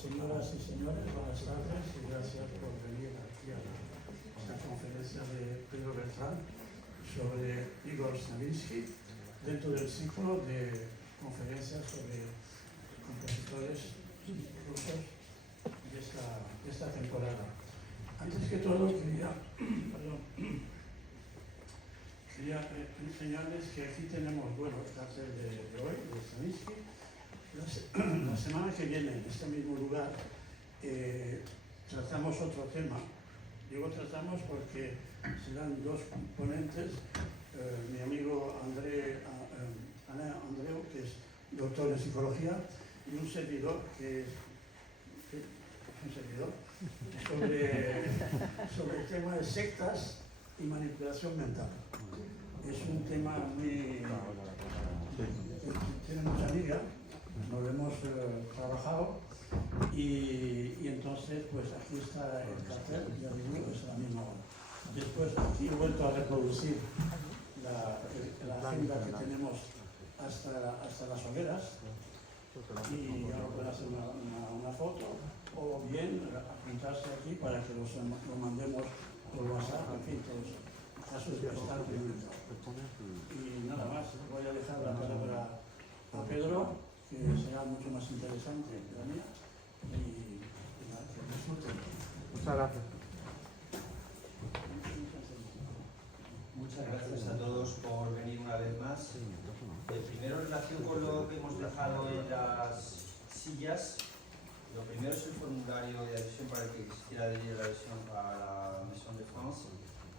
Señoras y señores, buenas tardes y gracias por venir aquí a esta conferencia de Pedro Beltrán sobre Igor Stravinsky dentro del ciclo de conferencias sobre compositores rusos de esta temporada. Antes que todo quería enseñarles que aquí tenemos, el cartel de hoy, de Stravinsky. La semana que viene, en este mismo lugar, tratamos otro tema. Digo tratamos porque serán dos ponentes, mi amigo Alain Andreu, que es doctor en psicología, y un servidor que es un servidor sobre el tema de sectas y manipulación mental. Es un tema muy... tiene mucha liga. Nos hemos trabajado y entonces pues aquí está el cartel, ya digo, es a la misma hora. Después aquí he vuelto a reproducir la agenda que tenemos hasta las hogueras y ahora pueden hacer una foto o bien apuntarse aquí para que lo mandemos por WhatsApp, en fin, todos los casos de estar documentados. Y nada más, voy a dejar la palabra a Pedro, que será mucho más interesante que la mía, y nada, que disfruten. Muchas gracias. Muchas gracias a todos por venir una vez más. Primero, en relación con lo que hemos dejado en las sillas, lo primero es el formulario de adhesión para el que quisiera adherir a la adhesión a la Maison de France.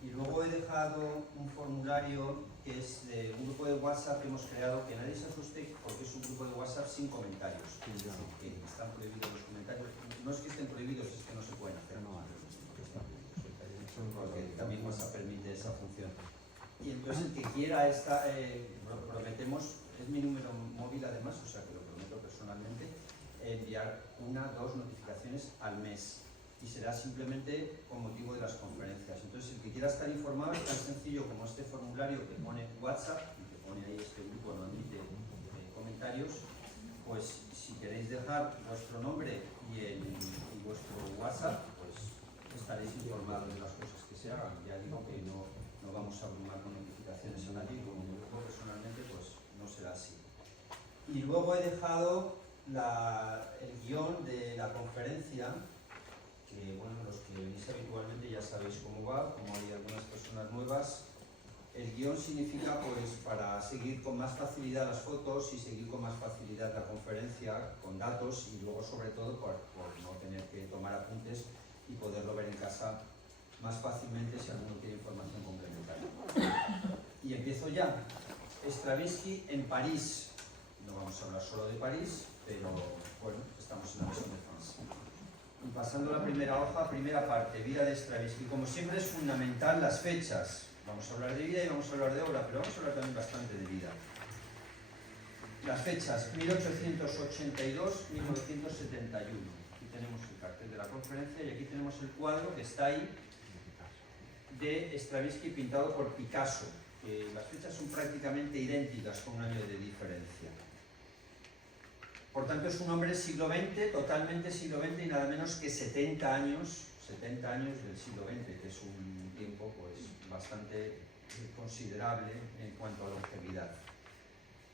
Y luego he dejado un formulario que es de un grupo de WhatsApp que hemos creado, que nadie se asuste porque es un grupo de WhatsApp sin comentarios. Que están prohibidos los comentarios. No es que estén prohibidos, es que no se pueden hacer. Porque también WhatsApp permite esa función. Y entonces el que quiera prometemos, es mi número móvil además, o sea que lo prometo personalmente, enviar 1 o 2 notificaciones al mes. Y será simplemente con motivo de las conferencias. Entonces, el que quiera estar informado es tan sencillo como este formulario que pone WhatsApp y que pone ahí este grupo no admite comentarios, pues si queréis dejar vuestro nombre y vuestro WhatsApp, pues estaréis informados de las cosas que se hagan. Ya digo que no vamos a abrumar con notificaciones a nadie, como mi grupo personalmente, pues no será así. Y luego he dejado el guión de la conferencia, que los que venís habitualmente ya sabéis cómo va, como hay algunas personas nuevas. El guión significa pues para seguir con más facilidad las fotos y seguir con más facilidad la conferencia con datos y luego sobre todo por no tener que tomar apuntes y poderlo ver en casa más fácilmente si alguno quiere información complementaria. Y empiezo ya. Stravinsky en París. No vamos a hablar solo de París, pero bueno, estamos en la Maison de France. Y pasando a la primera hoja, primera parte, vida de Stravinsky. Como siempre es fundamental las fechas. Vamos a hablar de vida y vamos a hablar de obra, pero vamos a hablar también bastante de vida. Las fechas, 1882-1971. Aquí tenemos el cartel de la conferencia y aquí tenemos el cuadro que está ahí de Stravinsky pintado por Picasso. Las fechas son prácticamente idénticas con un año de diferencia. Por tanto, es un hombre siglo XX, totalmente siglo XX y nada menos que 70 años del siglo XX, que es un tiempo pues, bastante considerable en cuanto a longevidad.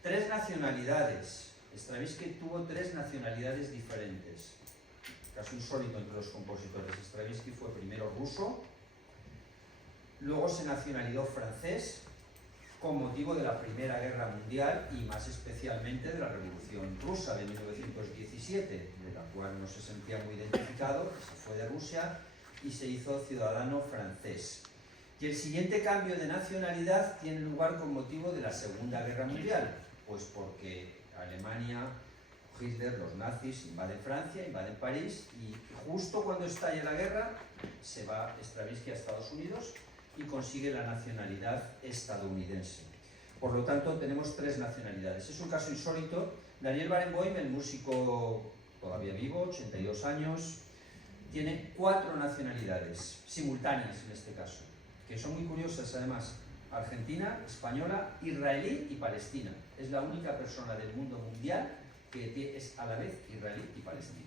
3 nacionalidades. Stravinsky tuvo 3 nacionalidades diferentes. Caso insólito entre los compositores. Stravinsky fue primero ruso, luego se nacionalizó francés, con motivo de la Primera Guerra Mundial y más especialmente de la Revolución Rusa de 1917, de la cual no se sentía muy identificado, se fue de Rusia y se hizo ciudadano francés. Y el siguiente cambio de nacionalidad tiene lugar con motivo de la Segunda Guerra Mundial, pues porque Alemania, Hitler, los nazis invaden Francia, invaden París y justo cuando estalla la guerra se va Stravinsky a Estados Unidos y consigue la nacionalidad estadounidense. Por lo tanto, tenemos 3 nacionalidades. Es un caso insólito. Daniel Barenboim, el músico todavía vivo, 82 años, tiene 4 nacionalidades, simultáneas en este caso, que son muy curiosas además. Argentina, española, israelí y palestina. Es la única persona del mundo mundial que es a la vez israelí y palestino.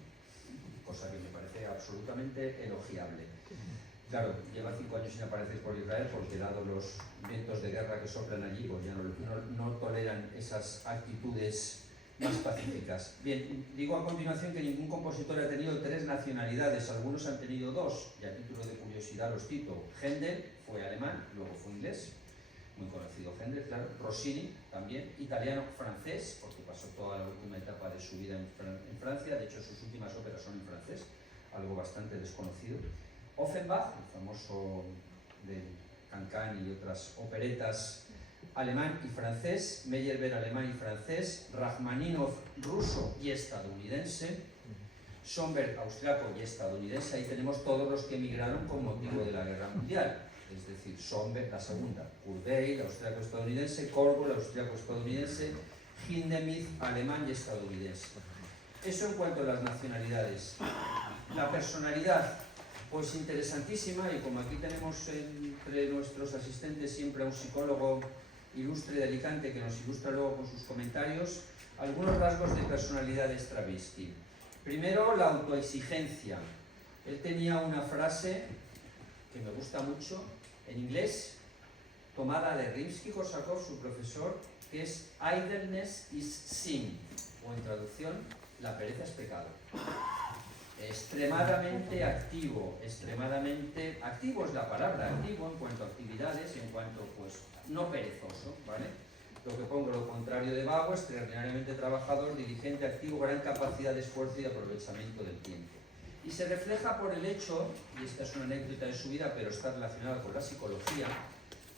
cosa que me parece absolutamente elogiable. Claro, lleva 5 años sin aparecer por Israel porque, dado los vientos de guerra que soplan allí, pues ya no toleran esas actitudes más pacíficas. Bien, digo a continuación que ningún compositor ha tenido 3 nacionalidades, algunos han tenido 2, y a título de curiosidad los cito. Händel fue alemán, luego fue inglés, muy conocido Händel, claro. Rossini también, italiano-francés, porque pasó toda la última etapa de su vida en Francia, de hecho sus últimas óperas son en francés, algo bastante desconocido. Offenbach, el famoso de Cancan y otras operetas, alemán y francés. Meyerbeer, alemán y francés. Rachmaninoff, ruso y estadounidense. Schönberg, austriaco y estadounidense. Ahí tenemos todos los que emigraron con motivo de la Guerra Mundial, es decir, Schönberg, la segunda, Kurbel, austriaco-estadounidense, Korgl, austriaco-estadounidense, Hindemith, alemán y estadounidense. Eso en cuanto a las nacionalidades. La personalidad, pues interesantísima, y como aquí tenemos entre nuestros asistentes siempre a un psicólogo ilustre de Alicante que nos ilustra luego con sus comentarios, algunos rasgos de personalidad de Stravinsky. Primero, la autoexigencia. Él tenía una frase que me gusta mucho, en inglés, tomada de Rimsky-Korsakov, su profesor, que es idleness is sin, o en traducción, la pereza es pecado. Extremadamente activo es la palabra, activo en cuanto a actividades, en cuanto, pues, no perezoso, ¿vale? Lo que pongo, lo contrario de vago, extraordinariamente trabajador, diligente, activo, gran capacidad de esfuerzo y aprovechamiento del tiempo. Y se refleja por el hecho, y esta es una anécdota de su vida, pero está relacionada con la psicología,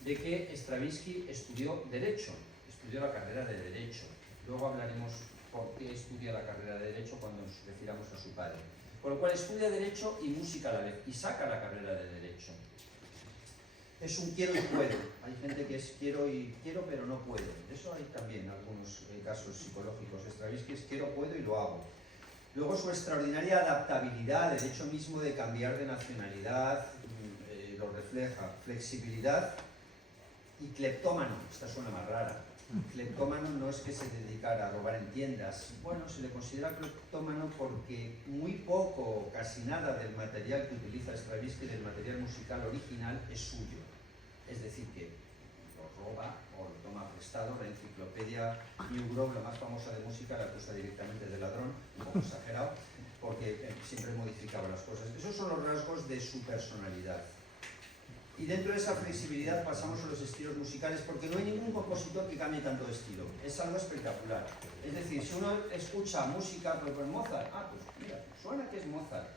de que Stravinsky estudió Derecho, estudió la carrera de Derecho. Luego hablaremos por qué estudia la carrera de Derecho cuando nos refiramos a su padre. Por lo cual estudia Derecho y música a la vez, y saca la carrera de Derecho. Es un quiero y puedo. Hay gente que es quiero pero no puedo. De eso hay también algunos casos psicológicos. Stravinsky es quiero, puedo y lo hago. Luego su extraordinaria adaptabilidad, el hecho mismo de cambiar de nacionalidad, lo refleja. Flexibilidad y cleptómano. Esta suena más rara. Cleptómano no es que se dedicara a robar en tiendas. Bueno, se le considera cleptómano porque muy poco, casi nada del material que utiliza Stravinsky, del material musical original, es suyo. Es decir, que lo roba o lo toma prestado. La enciclopedia New Grove, la más famosa de música, la acusa directamente de ladrón, un poco exagerado, porque siempre modificaba las cosas. Esos son los rasgos de su personalidad. Y dentro de esa flexibilidad pasamos a los estilos musicales, porque no hay ningún compositor que cambie tanto de estilo. Es algo espectacular. Es decir, si uno escucha música, pues Mozart, pues mira, suena que es Mozart.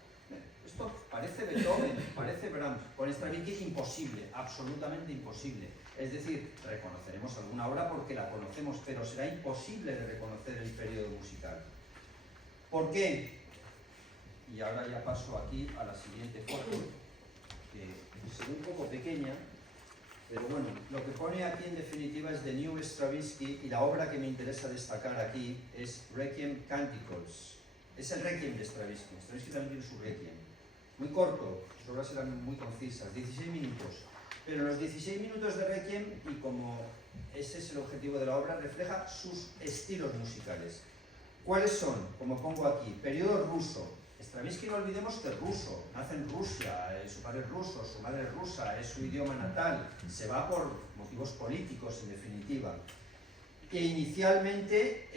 Esto parece Beethoven, parece Brahms. Con Stravinsky es imposible, absolutamente imposible. Es decir, reconoceremos alguna obra porque la conocemos, pero será imposible de reconocer el periodo musical. ¿Por qué? Y ahora ya paso aquí a la siguiente foto, que se ve un poco pequeña, pero bueno, lo que pone aquí en definitiva es The New Stravinsky, y la obra que me interesa destacar aquí es Requiem Canticles. Es el Requiem de Stravinsky. Stravinsky también tiene su Requiem. Muy corto, sus obras eran muy concisas, 16 minutos. Pero en los 16 minutos de Requiem, y como ese es el objetivo de la obra, refleja sus estilos musicales. ¿Cuáles son? Como pongo aquí, periodo ruso. Stravinsky, no olvidemos que es ruso, nace en Rusia, su padre es ruso, su madre es rusa, es su idioma natal, se va por motivos políticos en definitiva. Que inicialmente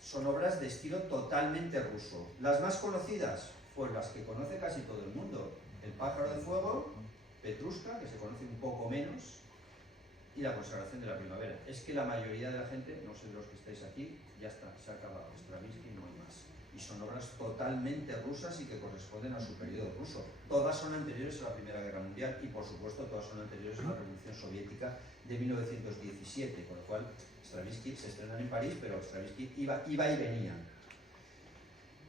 son obras de estilo totalmente ruso. Las más conocidas, pues las que conoce casi todo el mundo: El pájaro de fuego, Petrushka, que se conoce un poco menos, y La consagración de la primavera. Es que la mayoría de la gente, no sé de los que estáis aquí, ya está, se ha acabado. Stravinsky no hay más. Y son obras totalmente rusas y que corresponden a su periodo ruso. Todas son anteriores a la Primera Guerra Mundial y, por supuesto, todas son anteriores a la Revolución Soviética de 1917, con lo cual Stravinsky se estrenan en París, pero Stravinsky iba y venía.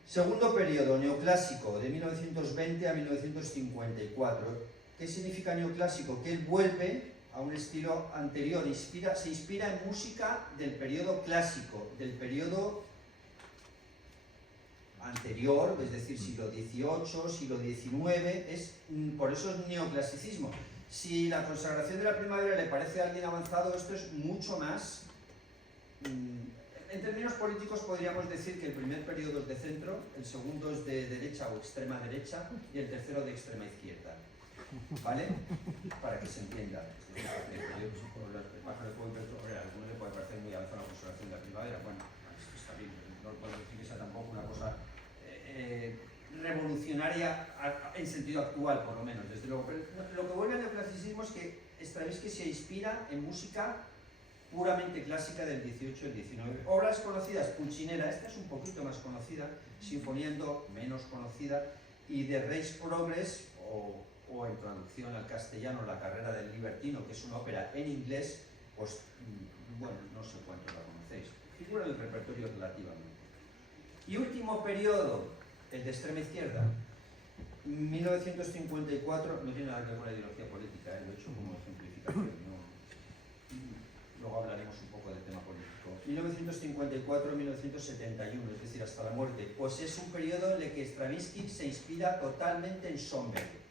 Segundo periodo, neoclásico, de 1920 a 1954. ¿Qué significa neoclásico? Que él vuelve a un estilo anterior, se inspira en música del periodo clásico, del periodo anterior, es decir, siglo XVIII, siglo XIX, por eso es neoclasicismo. Si La consagración de la primavera le parece a alguien avanzado, esto es mucho más en términos políticos podríamos decir que el primer periodo es de centro, el segundo es de derecha o extrema derecha y el tercero de extrema izquierda. ¿Vale? Para que se entienda. El pájaro de fuego a alguno le puede parecer muy avanzada la observación de la primavera. Bueno, esto está bien, no puedo decir que sea tampoco una cosa revolucionaria en sentido actual, por lo menos, desde luego. Pero lo que vuelve al neoclasicismo es que Stravinsky se inspira en música puramente clásica del 18 y el 19. Obras conocidas, Pulcinella, esta es un poquito más conocida, Sinfonía en Do, menos conocida, y de Reis Progress, o en traducción al castellano, La carrera del libertino, que es una ópera en inglés, pues, bueno, no sé cuánto la conocéis. Figura en el repertorio relativamente. Y último periodo, el de extrema izquierda, 1954, no tiene nada que ver con la ideología política, lo he hecho como ejemplificación, ¿no? Luego hablaremos un poco del tema político. 1954-1971, es decir, hasta la muerte, pues es un periodo en el que Stravinsky se inspira totalmente en Schoenberg.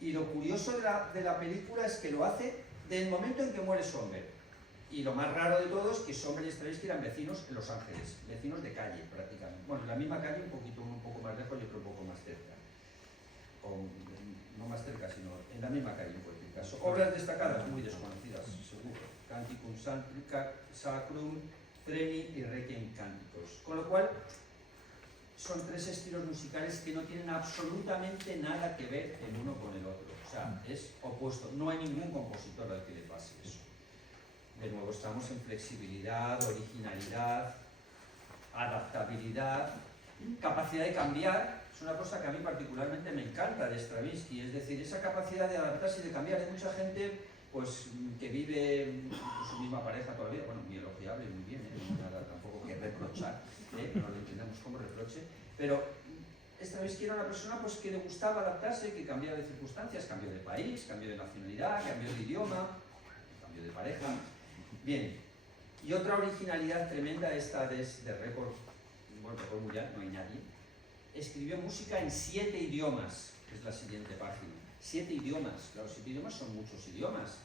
Y lo curioso de la película es que lo hace del momento en que muere Schoenberg. Y lo más raro de todo es que Schoenberg y Stravinsky eran vecinos en Los Ángeles, vecinos de calle prácticamente. Bueno, en la misma calle, un poco más lejos y otro un poco más cerca. O, no más cerca, sino en la misma calle en cualquier caso. Obras destacadas, muy desconocidas, seguro. Canticum Sacrum, Treni y Requiem Cánticos. Con lo cual, son tres estilos musicales que no tienen absolutamente nada que ver el uno con el otro. O sea, es opuesto. No hay ningún compositor al que le pase eso. De nuevo, estamos en flexibilidad, originalidad, adaptabilidad, capacidad de cambiar. Es una cosa que a mí particularmente me encanta de Stravinsky, es decir, esa capacidad de adaptarse y de cambiar. Hay mucha gente pues, que vive con su misma pareja toda la vida, bueno, muy elogiable, muy bien, no hay nada tampoco que reprochar, no lo entendemos como reproche, pero Stravinsky era una persona pues, que le gustaba adaptarse, que cambiaba de circunstancias, cambió de país, cambió de nacionalidad, cambió de idioma, cambió de pareja. Bien, y otra originalidad tremenda esta de récord, bueno, récord mundial, no hay nadie. Escribió música en 7 idiomas, que es la siguiente página. 7 idiomas, claro, 7 idiomas son muchos idiomas.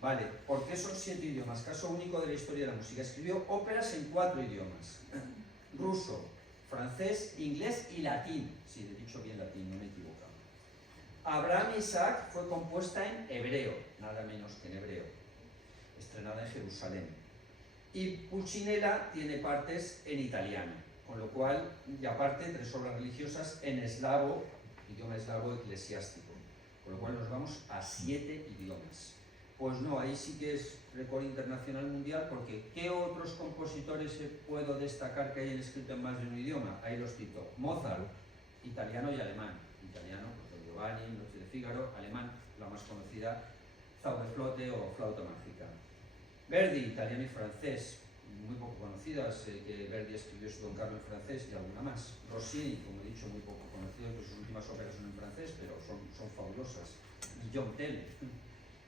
Vale, ¿por qué son 7 idiomas? Caso único de la historia de la música. Escribió óperas en 4 idiomas. Ruso, francés, inglés y latín. Sí, he dicho bien latín, no me he equivocado. Abraham Isaac fue compuesta en hebreo, nada menos que en hebreo. Estrenada en Jerusalén. Y Pulcinella tiene partes en italiano, con lo cual, y aparte, 3 obras religiosas en eslavo, idioma eslavo eclesiástico, con lo cual nos vamos a 7 idiomas. Pues no, ahí sí que es récord internacional mundial, porque ¿qué otros compositores puedo destacar que hayan escrito en más de un idioma? Ahí los cito. Mozart, italiano y alemán. Italiano, pues Giovanni, Noche de Fígaro, alemán, la más conocida, Zauberflote o Flauta Mágica. Verdi, italiano y francés, muy poco conocidas, que Verdi escribió su Don Carlo en francés y alguna más. Rossini, como he dicho, muy poco conocido, que sus últimas óperas son en francés, pero son fabulosas. Guillaume Tell,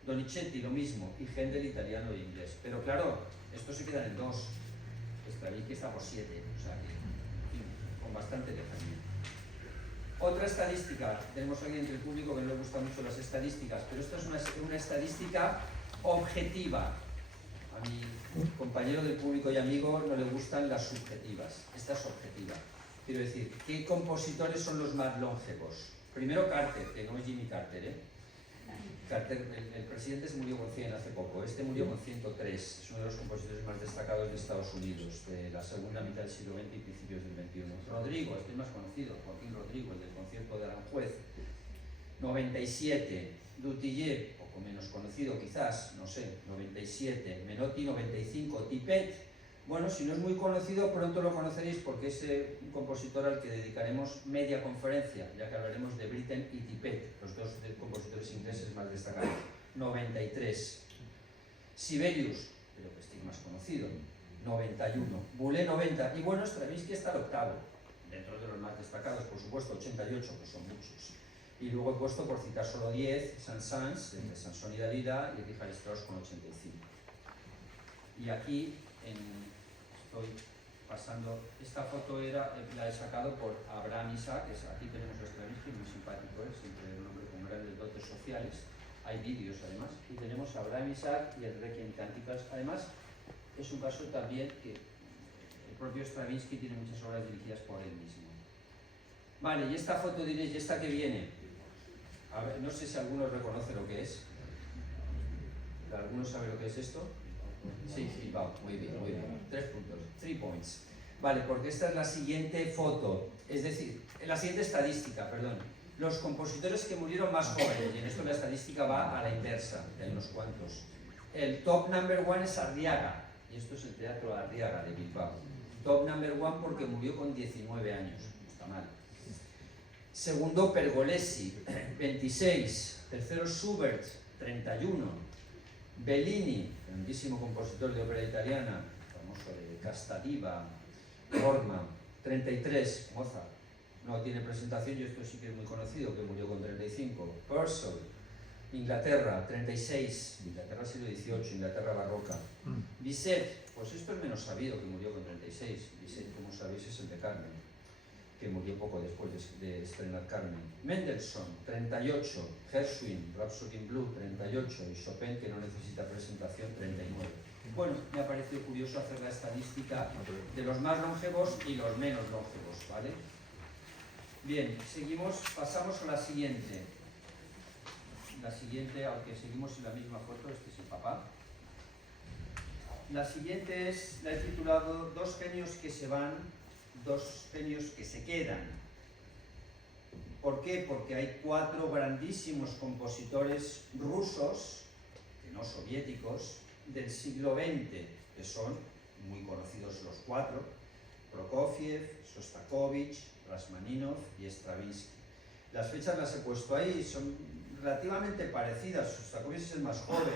Donizetti, lo mismo, y Händel, italiano e inglés. Pero claro, estos se quedan en 2, Stravinsky está por 7, o sea que, en fin, con bastante lejanía. Otra estadística, tenemos aquí entre el público que no le gustan mucho las estadísticas, pero esto es una estadística objetiva. A mi compañero del público y amigo no le gustan las subjetivas, esta es objetiva. Quiero decir, ¿qué compositores son los más longevos? Primero Carter, que no es Jimmy Carter, Carter, el presidente se murió con 100 hace poco, este murió con 103, es uno de los compositores más destacados de Estados Unidos, de la segunda mitad del siglo XX y principios del XXI. Rodrigo, este es más conocido, Joaquín Rodrigo, el del concierto de Aranjuez, 97, Dutillé, poco menos conocido quizás, no sé, 97, Menotti 95, Tippett, bueno, si no es muy conocido pronto lo conoceréis porque es un compositor al que dedicaremos media conferencia, ya que hablaremos de Britten y Tippett, los dos compositores ingleses más destacados. 93, Sibelius, pero que este más conocido, 91, Boulez 90, y bueno, Stravinsky está al octavo, dentro de los más destacados, por supuesto, 88, que son muchos. Y luego he puesto, por citar solo 10, Saint-Saëns, de Sansón y Dalila, y Richard Strauss con 85. Y aquí estoy pasando, esta foto la he sacado por Abraham Isaac, aquí tenemos a Stravinsky, muy simpático, siempre un hombre con grandes dotes sociales, hay vídeos además, y tenemos a Abraham Isaac y el Requiem Cánticos. Además, es un caso también que propio Stravinsky tiene muchas obras dirigidas por él mismo. Vale, y esta foto diréis, ¿y esta que viene? A ver, no sé si alguno reconoce lo que es. ¿Alguno sabe lo que es esto? Sí, Bilbao, muy bien, muy bien. 3 puntos, 3 points. Vale, porque esta es la siguiente foto, es decir, la siguiente estadística, perdón. Los compositores que murieron más jóvenes, y en esto la estadística va a la inversa, que hay unos cuantos. El top number 1 es Arriaga, y esto es el Teatro Arriaga de Bilbao. Top number 1 porque murió con 19 años, no está mal. Segundo, Pergolesi, 26. Tercero, Schubert, 31. Bellini, grandísimo compositor de ópera italiana, famoso de Casta Diva, Norma, 33. Mozart, no tiene presentación y esto sí que es muy conocido, que murió con 35. Purcell, Inglaterra, 36. Inglaterra siglo XVIII, Inglaterra barroca. Bizet, pues esto es menos sabido, que murió con 36. Bizet, como sabéis, es el de Carmen, que murió poco después de estrenar Carmen. Mendelssohn, 38, Gershwin, Rhapsody in Blue, 38, y Chopin, que no necesita presentación, 39. Bueno, me ha parecido curioso hacer la estadística de los más longevos y los menos longevos, ¿vale? Bien, seguimos, pasamos a la siguiente. La siguiente, aunque seguimos en la misma foto, este es el papá. La siguiente es, la he titulado Dos genios que se van, dos genios que se quedan. ¿Por qué? Porque hay 4 grandísimos compositores rusos, que no soviéticos, del siglo XX, que son muy conocidos los 4, Prokofiev, Shostakovich, Rachmaninoff y Stravinsky. Las fechas las he puesto ahí, son relativamente parecidas. Shostakovich es el más joven,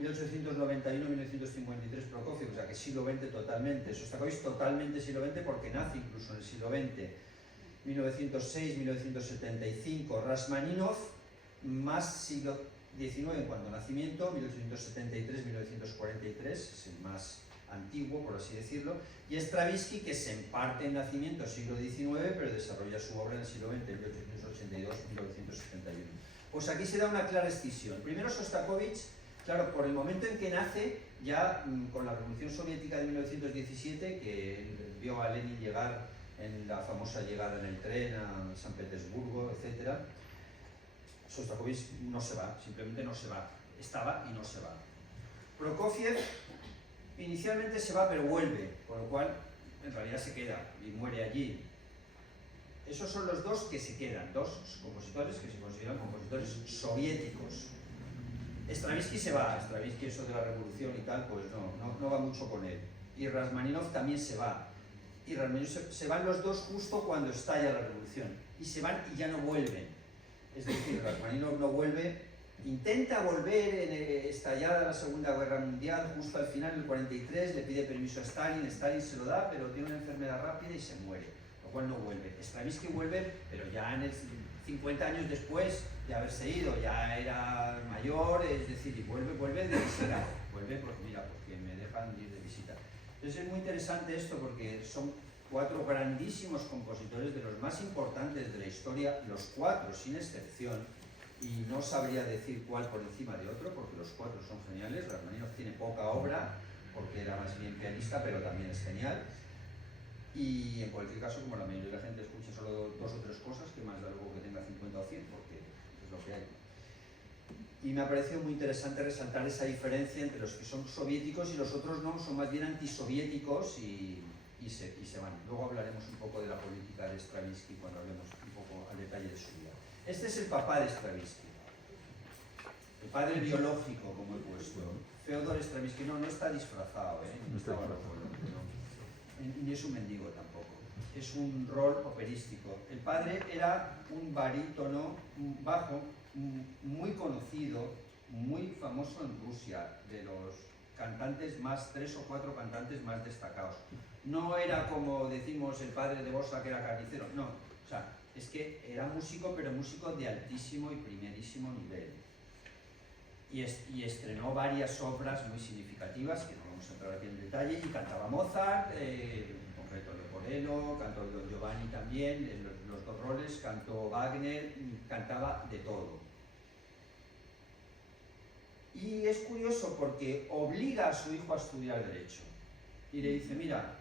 1891-1953 Prokofiev, o sea que siglo XX totalmente. Shostakovich totalmente siglo XX porque nace incluso en el siglo XX. 1906-1975. Rachmaninoff, más siglo XIX en cuanto a nacimiento, 1873-1943, es el más antiguo, por así decirlo. Y Stravinsky, que se emparte en nacimiento siglo XIX, pero desarrolla su obra en el siglo XX, 1882-1971. Pues aquí se da una clara escisión. Primero Shostakovich, claro, por el momento en que nace, ya con la Revolución Soviética de 1917, que vio a Lenin llegar en la famosa llegada en el tren a San Petersburgo, etc. Shostakovich no se va, simplemente no se va. Estaba y no se va. Prokofiev inicialmente se va pero vuelve, con lo cual en realidad se queda y muere allí. Esos son los dos que se quedan, dos compositores que se consideran compositores soviéticos. Stravinsky se va, Stravinsky eso de la revolución y tal, pues no va mucho con él. Y Rachmaninoff también se va. Y Rachmaninoff se van los dos justo cuando estalla la revolución. Y se van y ya no vuelven. Es decir, Rachmaninoff no vuelve, intenta volver en estallada la Segunda Guerra Mundial, justo al final, en el 43, le pide permiso a Stalin, Stalin se lo da, pero tiene una enfermedad rápida y se muere, lo cual no vuelve. Stravinsky vuelve, pero ya en el 50 años después de haberse ido, ya era mayor, es decir, y vuelve de visita, vuelve porque mira, porque me dejan ir de visita. Entonces es muy interesante esto porque son 4 grandísimos compositores de los más importantes de la historia, los 4 sin excepción, y no sabría decir cuál por encima de otro, porque los 4 son geniales. Rachmaninoff tiene poca obra, porque era más bien pianista, pero también es genial. Y en cualquier caso, como la mayoría de la gente escucha solo 2 o 3 cosas, que más da luego que tenga 50 o 100, porque es lo que hay. Y me ha parecido muy interesante resaltar esa diferencia entre los que son soviéticos y los otros no, son más bien antisoviéticos y se van. Luego hablaremos un poco de la política de Stravinsky cuando hablemos un poco al detalle de su vida. Este es el papá de Stravinsky, el padre biológico, como he puesto. Fyodor Stravinsky no está disfrazado, no está barroco, ni es un mendigo tampoco. Es un rol operístico. El padre era un barítono, un bajo, muy conocido, muy famoso en Rusia, de los cantantes más, 3 o 4 cantantes más destacados. No era como decimos el padre de Borsa, que era carnicero, no, o sea, es que era músico, pero músico de altísimo y primerísimo nivel. Y estrenó varias obras muy significativas, que no vamos a entrar aquí en detalle, y cantaba Mozart, en concreto Leporello, cantó Don Giovanni también, los 2 roles, cantó Wagner, cantaba de todo. Y es curioso porque obliga a su hijo a estudiar Derecho. Y le dice, mira,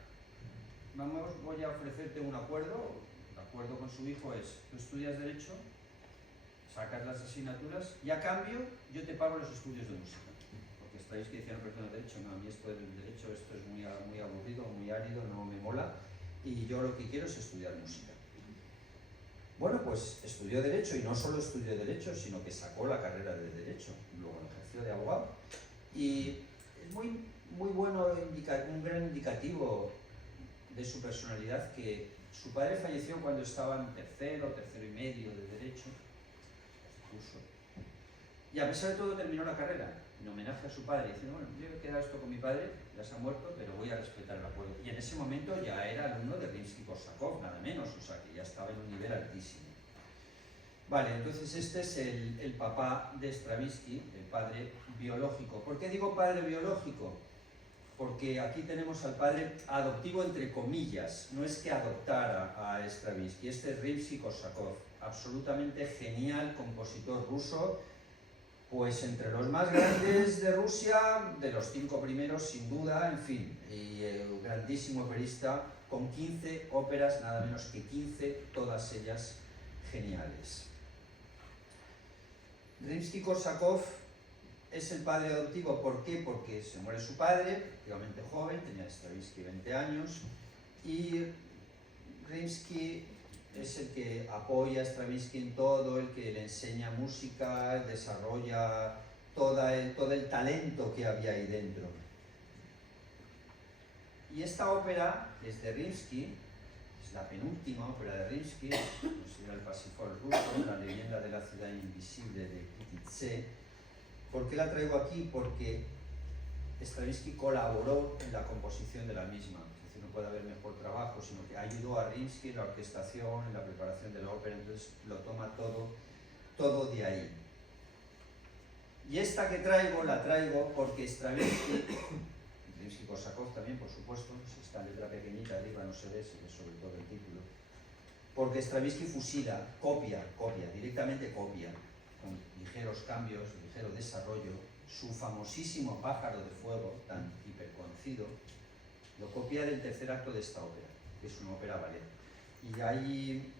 voy a ofrecerte un acuerdo. El acuerdo con su hijo es: tú estudias Derecho, sacas las asignaturas y a cambio yo te pago los estudios de música. Porque estáis que decían, no, Derecho, no, a mí esto del Derecho, esto es muy aburrido, muy árido, no me mola, y yo lo que quiero es estudiar música. Bueno, pues estudió Derecho, y no solo estudió Derecho, sino que sacó la carrera de Derecho, luego ejerció de abogado. Y es muy bueno, un gran indicativo de su personalidad, que su padre falleció cuando estaba en tercero y medio de Derecho, y a pesar de todo terminó la carrera, en homenaje a su padre, diciendo, bueno, yo he quedado esto con mi padre, ya se ha muerto, pero voy a respetar el acuerdo. Y en ese momento ya era alumno de Rimsky-Korsakov, nada menos, o sea que ya estaba en un nivel altísimo. Vale, entonces este es el papá de Stravinsky, el padre biológico. ¿Por qué digo padre biológico? Porque aquí tenemos al padre adoptivo entre comillas, no es que adoptara a Stravinsky, este es Rimsky-Korsakov, absolutamente genial compositor ruso, pues entre los más grandes de Rusia, de los 5 primeros sin duda, en fin, y el grandísimo operista con 15 óperas, nada menos que 15, todas ellas geniales. Rimsky-Korsakov es el padre adoptivo. ¿Por qué? Porque se muere su padre, relativamente joven, tenía Stravinsky 20 años, y Rimsky es el que apoya a Stravinsky en todo, el que le enseña música, desarrolla todo el talento que había ahí dentro. Y esta ópera es de Rimsky, es la penúltima ópera de Rimsky, considera el Parsifal ruso, la leyenda de la ciudad invisible de Kitize. ¿Por qué la traigo aquí? Porque Stravinsky colaboró en la composición de la misma. Es decir, no puede haber mejor trabajo, sino que ayudó a Rimsky en la orquestación, en la preparación de la ópera, entonces lo toma todo de ahí. Y esta que traigo, la traigo porque Stravinsky, Rimsky-Korsakov también, por supuesto, si está en letra pequeñita arriba no se ve, se ve sobre todo el título, porque Stravinsky fusila, copia, directamente copia, con ligeros cambios, ligero desarrollo, su famosísimo Pájaro de Fuego, tan hiperconocido, lo copia del tercer acto de esta ópera, que es una ópera ballet. Y ahí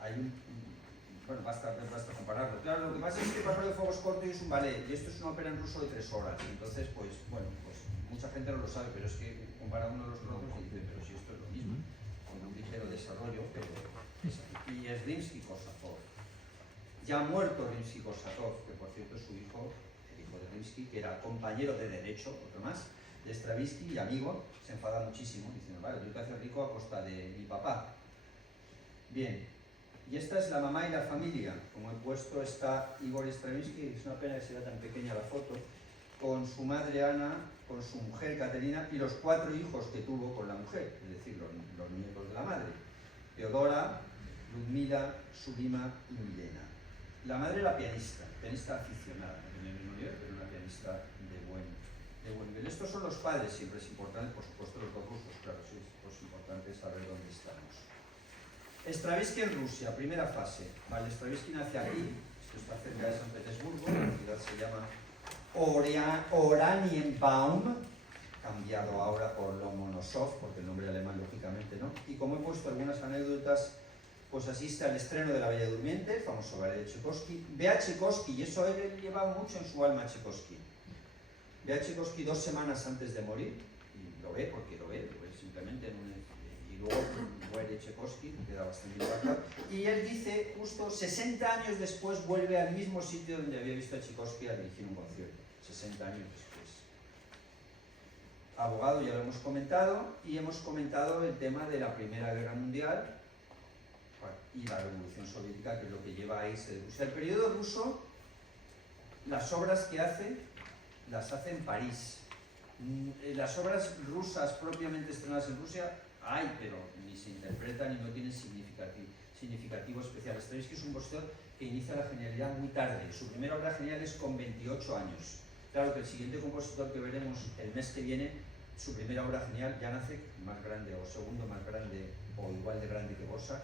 hay bueno, basta compararlo. Claro, lo que pasa es que el Pájaro de Fuego es corto y es un ballet, y esto es una ópera en ruso de 3 horas. Entonces, pues, bueno, pues mucha gente no lo sabe, pero es que compara uno de los otros y dice, pero si esto es lo mismo, con un ligero desarrollo, pero y es Rimsky-Korsakov. Ya muerto Rimsky-Korsakov, que por cierto es su hijo, el hijo de Rimsky, que era compañero de Derecho, otro más, de Stravinsky y amigo, se enfada muchísimo, diciendo, vale, yo te haces rico a costa de mi papá. Bien, y esta es la mamá y la familia. Como he puesto, está Igor Stravinsky, es una pena que sea tan pequeña la foto, con su madre Ana, con su mujer Caterina y los 4 hijos que tuvo con la mujer, es decir, los nietos de la madre, Teodora, Ludmila, Sulima y Milena. La madre era pianista aficionada, no tenía el mismo nivel, pero una pianista de buen nivel. Estos son los padres, siempre es importante, por supuesto los 2 rusos, claro, sí, es importante saber dónde estamos. Stravinsky en Rusia, primera fase. Vale, Stravinsky nace aquí, esto está cerca de San Petersburgo, la ciudad se llama Oranienbaum, cambiado ahora por Lomonosov, porque el nombre alemán lógicamente no. Y como he puesto algunas anécdotas, pues asiste al estreno de La Bella Durmiente, el famoso ballet de Tchaikovsky. Ve a Tchaikovsky, y eso él llevaba mucho en su alma a Tchaikovsky. Ve a Tchaikovsky 2 semanas antes de morir, y lo ve porque lo ve simplemente y luego muere Tchaikovsky, queda bastante impactado. Y él dice, justo 60 años después, vuelve al mismo sitio donde había visto a Tchaikovsky a dirigir un concierto. 60 años después. Abogado, ya lo hemos comentado, y hemos comentado el tema de la Primera Guerra Mundial y la Revolución Soviética, que es lo que lleva a irse de Rusia. El periodo ruso, las obras que hace, las hace en París. Las obras rusas propiamente estrenadas en Rusia hay, pero ni se interpretan y no tienen significativo especial. Stravinsky es un compositor que inicia la genialidad muy tarde. Su primera obra genial es con 28 años. Claro que el siguiente compositor que veremos el mes que viene, su primera obra genial ya nace más grande, o segundo más grande, o igual de grande que Borsak.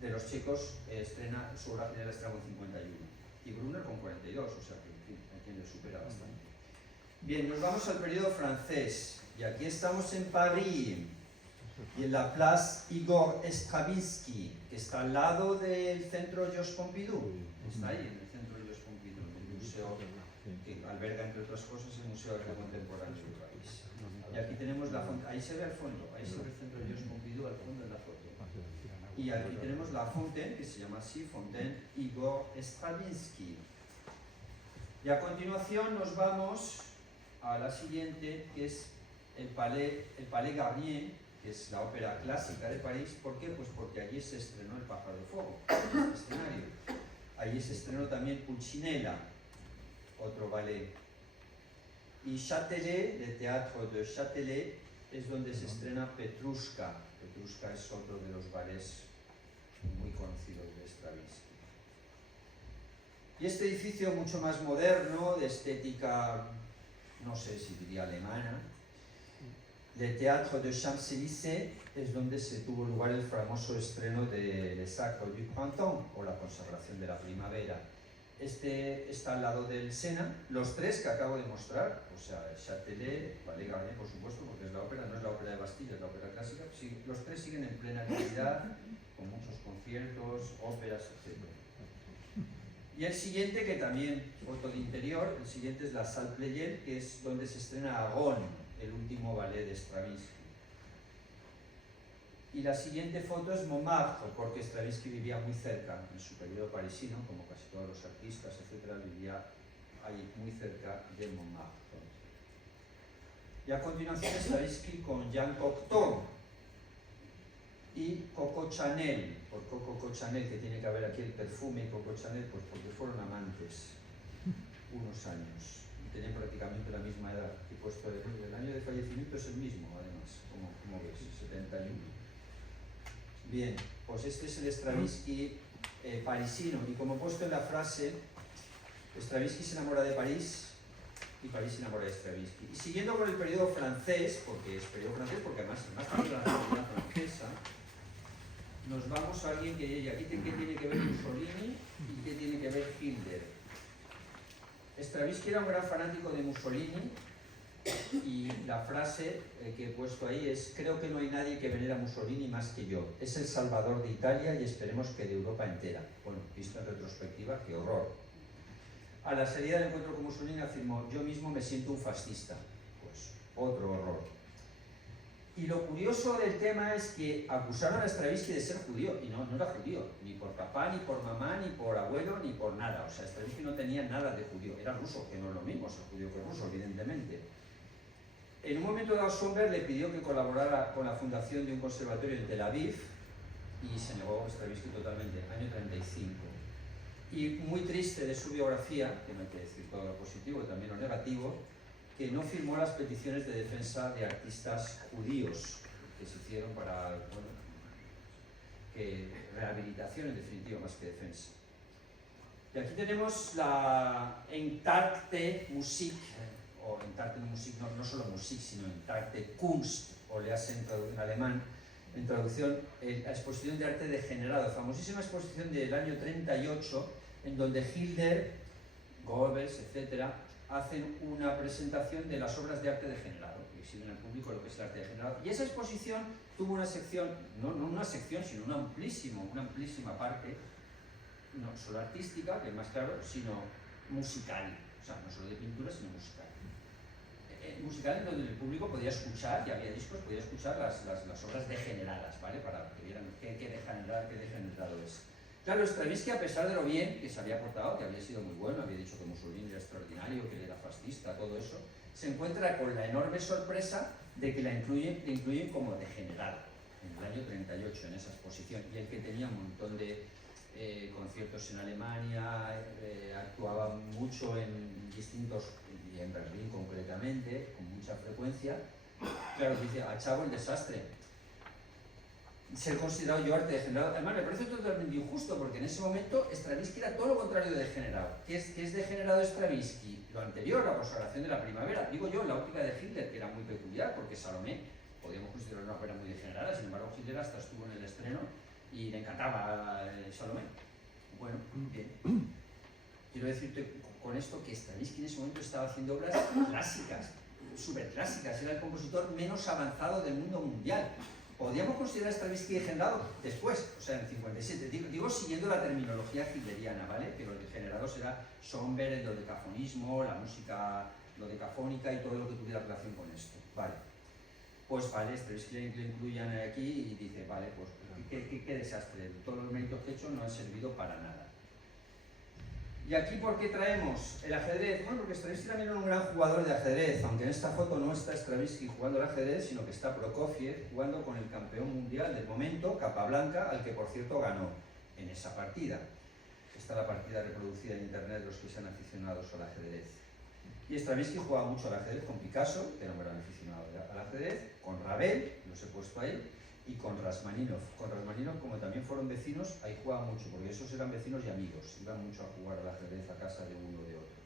De los checos, estrena su obra genial con 51. Y Brunner con 42, o sea que en fin, a quien le supera bastante. Bien, nos vamos al periodo francés. Y aquí estamos en París. y en la Place Igor Stravinsky, que está al lado del centro Georges Pompidou. Está ahí, en el centro Georges Pompidou, el museo que alberga, entre otras cosas, el Museo de Arte Contemporáneo de París. Y aquí tenemos la fonte, ahí se ve al fondo, ahí se ve el centro Georges Pompidou al fondo de la foto. Y aquí tenemos la Fontaine, que se llama así, Fontaine Igor Stravinsky. Y a continuación nos vamos a la siguiente, que es el Palais Garnier, que es la ópera clásica de París. ¿Por qué? Pues porque allí se estrenó El pájaro de fuego, en este escenario. Allí se estrenó también Pulcinella, otro ballet. Y Châtelet, de Teatro de Châtelet, es donde se estrena Petrushka. Petrushka es otro de los ballets muy conocidos de Stravinsky. Y este edificio mucho más moderno, de estética, no sé si diría alemana, de Teatro de Champs-Élysées, es donde se tuvo lugar el famoso estreno de Le Sacre du Printemps, o la consagración de la primavera. Este está al lado del Sena, los tres que acabo de mostrar, o sea, Châtelet, Palais Garnier, por supuesto, porque es la ópera, no es la ópera de Bastilla, es la ópera clásica, sí, los tres siguen en plena actividad, con muchos conciertos, óperas, etc. Y el siguiente, que también, foto de interior, el siguiente es la Salle Pleyel, que es donde se estrena Agon, el último ballet de Stravinsky. Y la siguiente foto es Montmartre, porque Stravinsky vivía muy cerca, en su periodo parisino, como casi todos los artistas, etc., vivía ahí muy cerca de Montmartre. Y a continuación Stravinsky con Jean Cocteau y Coco Chanel. Por Coco Chanel, que tiene que haber aquí el perfume, y Coco Chanel, pues porque fueron amantes unos años. Tenían prácticamente la misma edad. He puesto el año de fallecimiento es el mismo, además, como ves, 71. Bien, pues este es el Stravinsky parisino, y como he puesto en la frase, Stravinsky se enamora de París y París se enamora de Stravinsky. Y siguiendo con el periodo francés, porque es periodo francés, porque además es más de la nacionalidad francesa, nos vamos a alguien que dice aquí qué tiene que ver Mussolini y qué tiene que ver Hitler. Stravinsky era un gran fanático de Mussolini, y la frase que he puesto ahí es: creo que no hay nadie que venera a Mussolini más que yo. Es el salvador de Italia y esperemos que de Europa entera. Bueno, visto en retrospectiva, qué horror. A la salida del encuentro con Mussolini afirmó: yo mismo me siento un fascista. Pues otro horror. Y lo curioso del tema es que acusaron a Stravinsky de ser judío, y no era judío, ni por papá, ni por mamá, ni por abuelo, ni por nada. O sea, Stravinsky no tenía nada de judío, era ruso, que no es lo mismo ser judío que ruso, evidentemente. En un momento dado, Schoenberg le pidió que colaborara con la fundación de un conservatorio en Tel Aviv, y se negó Stravinsky totalmente, año 35. Y muy triste de su biografía, que no hay que decir todo lo positivo y también lo negativo, que no firmó las peticiones de defensa de artistas judíos que se hicieron para, bueno, que rehabilitación en definitiva más que defensa. Y aquí tenemos la Entarkte Musik, o Entarkte Musik, no solo Musik, sino Entarkte Kunst, o le hacen en alemán, en traducción, la exposición de arte degenerado, famosísima exposición del año 38, en donde Hitler, Goebbels, etc., hacen una presentación de las obras de arte degenerado, que exhiben al público lo que es el arte degenerado. Y esa exposición tuvo una sección, no una sección, sino una amplísima parte, no solo artística, que es más claro, sino musical, o sea, no solo de pintura, sino musical. Musical en donde el público podía escuchar, y había discos, podía escuchar las obras degeneradas, ¿vale? Para que vieran qué degenerado es. Claro, Stravinsky, a pesar de lo bien que se había portado, que había sido muy bueno, había dicho que Mussolini era extraordinario, que él era fascista, todo eso, se encuentra con la enorme sorpresa de que le incluyen como degenerado en el año 38 en esa exposición, y el que tenía un montón de conciertos en Alemania, actuaba mucho en distintos, y en Berlín concretamente, con mucha frecuencia. Claro, dice, a Chavo el desastre. Ser considerado yo arte degenerado. Además, me parece totalmente injusto, porque en ese momento Stravinsky era todo lo contrario de degenerado. ¿Qué es degenerado Stravinsky? Lo anterior, la consagración de la primavera. Digo yo, la óptica de Hitler, que era muy peculiar, porque Salomé podíamos considerar una ópera muy degenerada, sin embargo Hitler hasta estuvo en el estreno y le encantaba Salomé. Bueno, bien. Quiero decirte con esto que Stravinsky en ese momento estaba haciendo obras clásicas, súper clásicas. Era el compositor menos avanzado del mundo mundial. Podríamos considerar Stravinsky degenerado después, o sea, en el 57. Digo siguiendo la terminología hitleriana, ¿vale? Que lo degenerado será Schoenberg, el dodecafonismo, la música dodecafónica y todo lo que tuviera relación con esto, ¿vale? Pues vale, Stravinsky le incluyan aquí y dice, vale, pues qué desastre, todos los méritos que he hecho no han servido para nada. ¿Y aquí por qué traemos el ajedrez? Bueno, porque Stravinsky también era un gran jugador de ajedrez, aunque en esta foto no está Stravinsky jugando al ajedrez, sino que está Prokofiev jugando con el campeón mundial del momento, Capablanca, al que por cierto ganó en esa partida. Está la partida reproducida en internet de los que sean aficionados al ajedrez. Y Stravinsky jugaba mucho al ajedrez con Picasso, que era un gran aficionado al ajedrez, con Ravel, los he puesto ahí, y con Rachmaninoff. Con Rachmaninoff, como también fueron vecinos, ahí jugaban mucho, porque esos eran vecinos y amigos, iban mucho a jugar al ajedrez a casa de uno o de otro.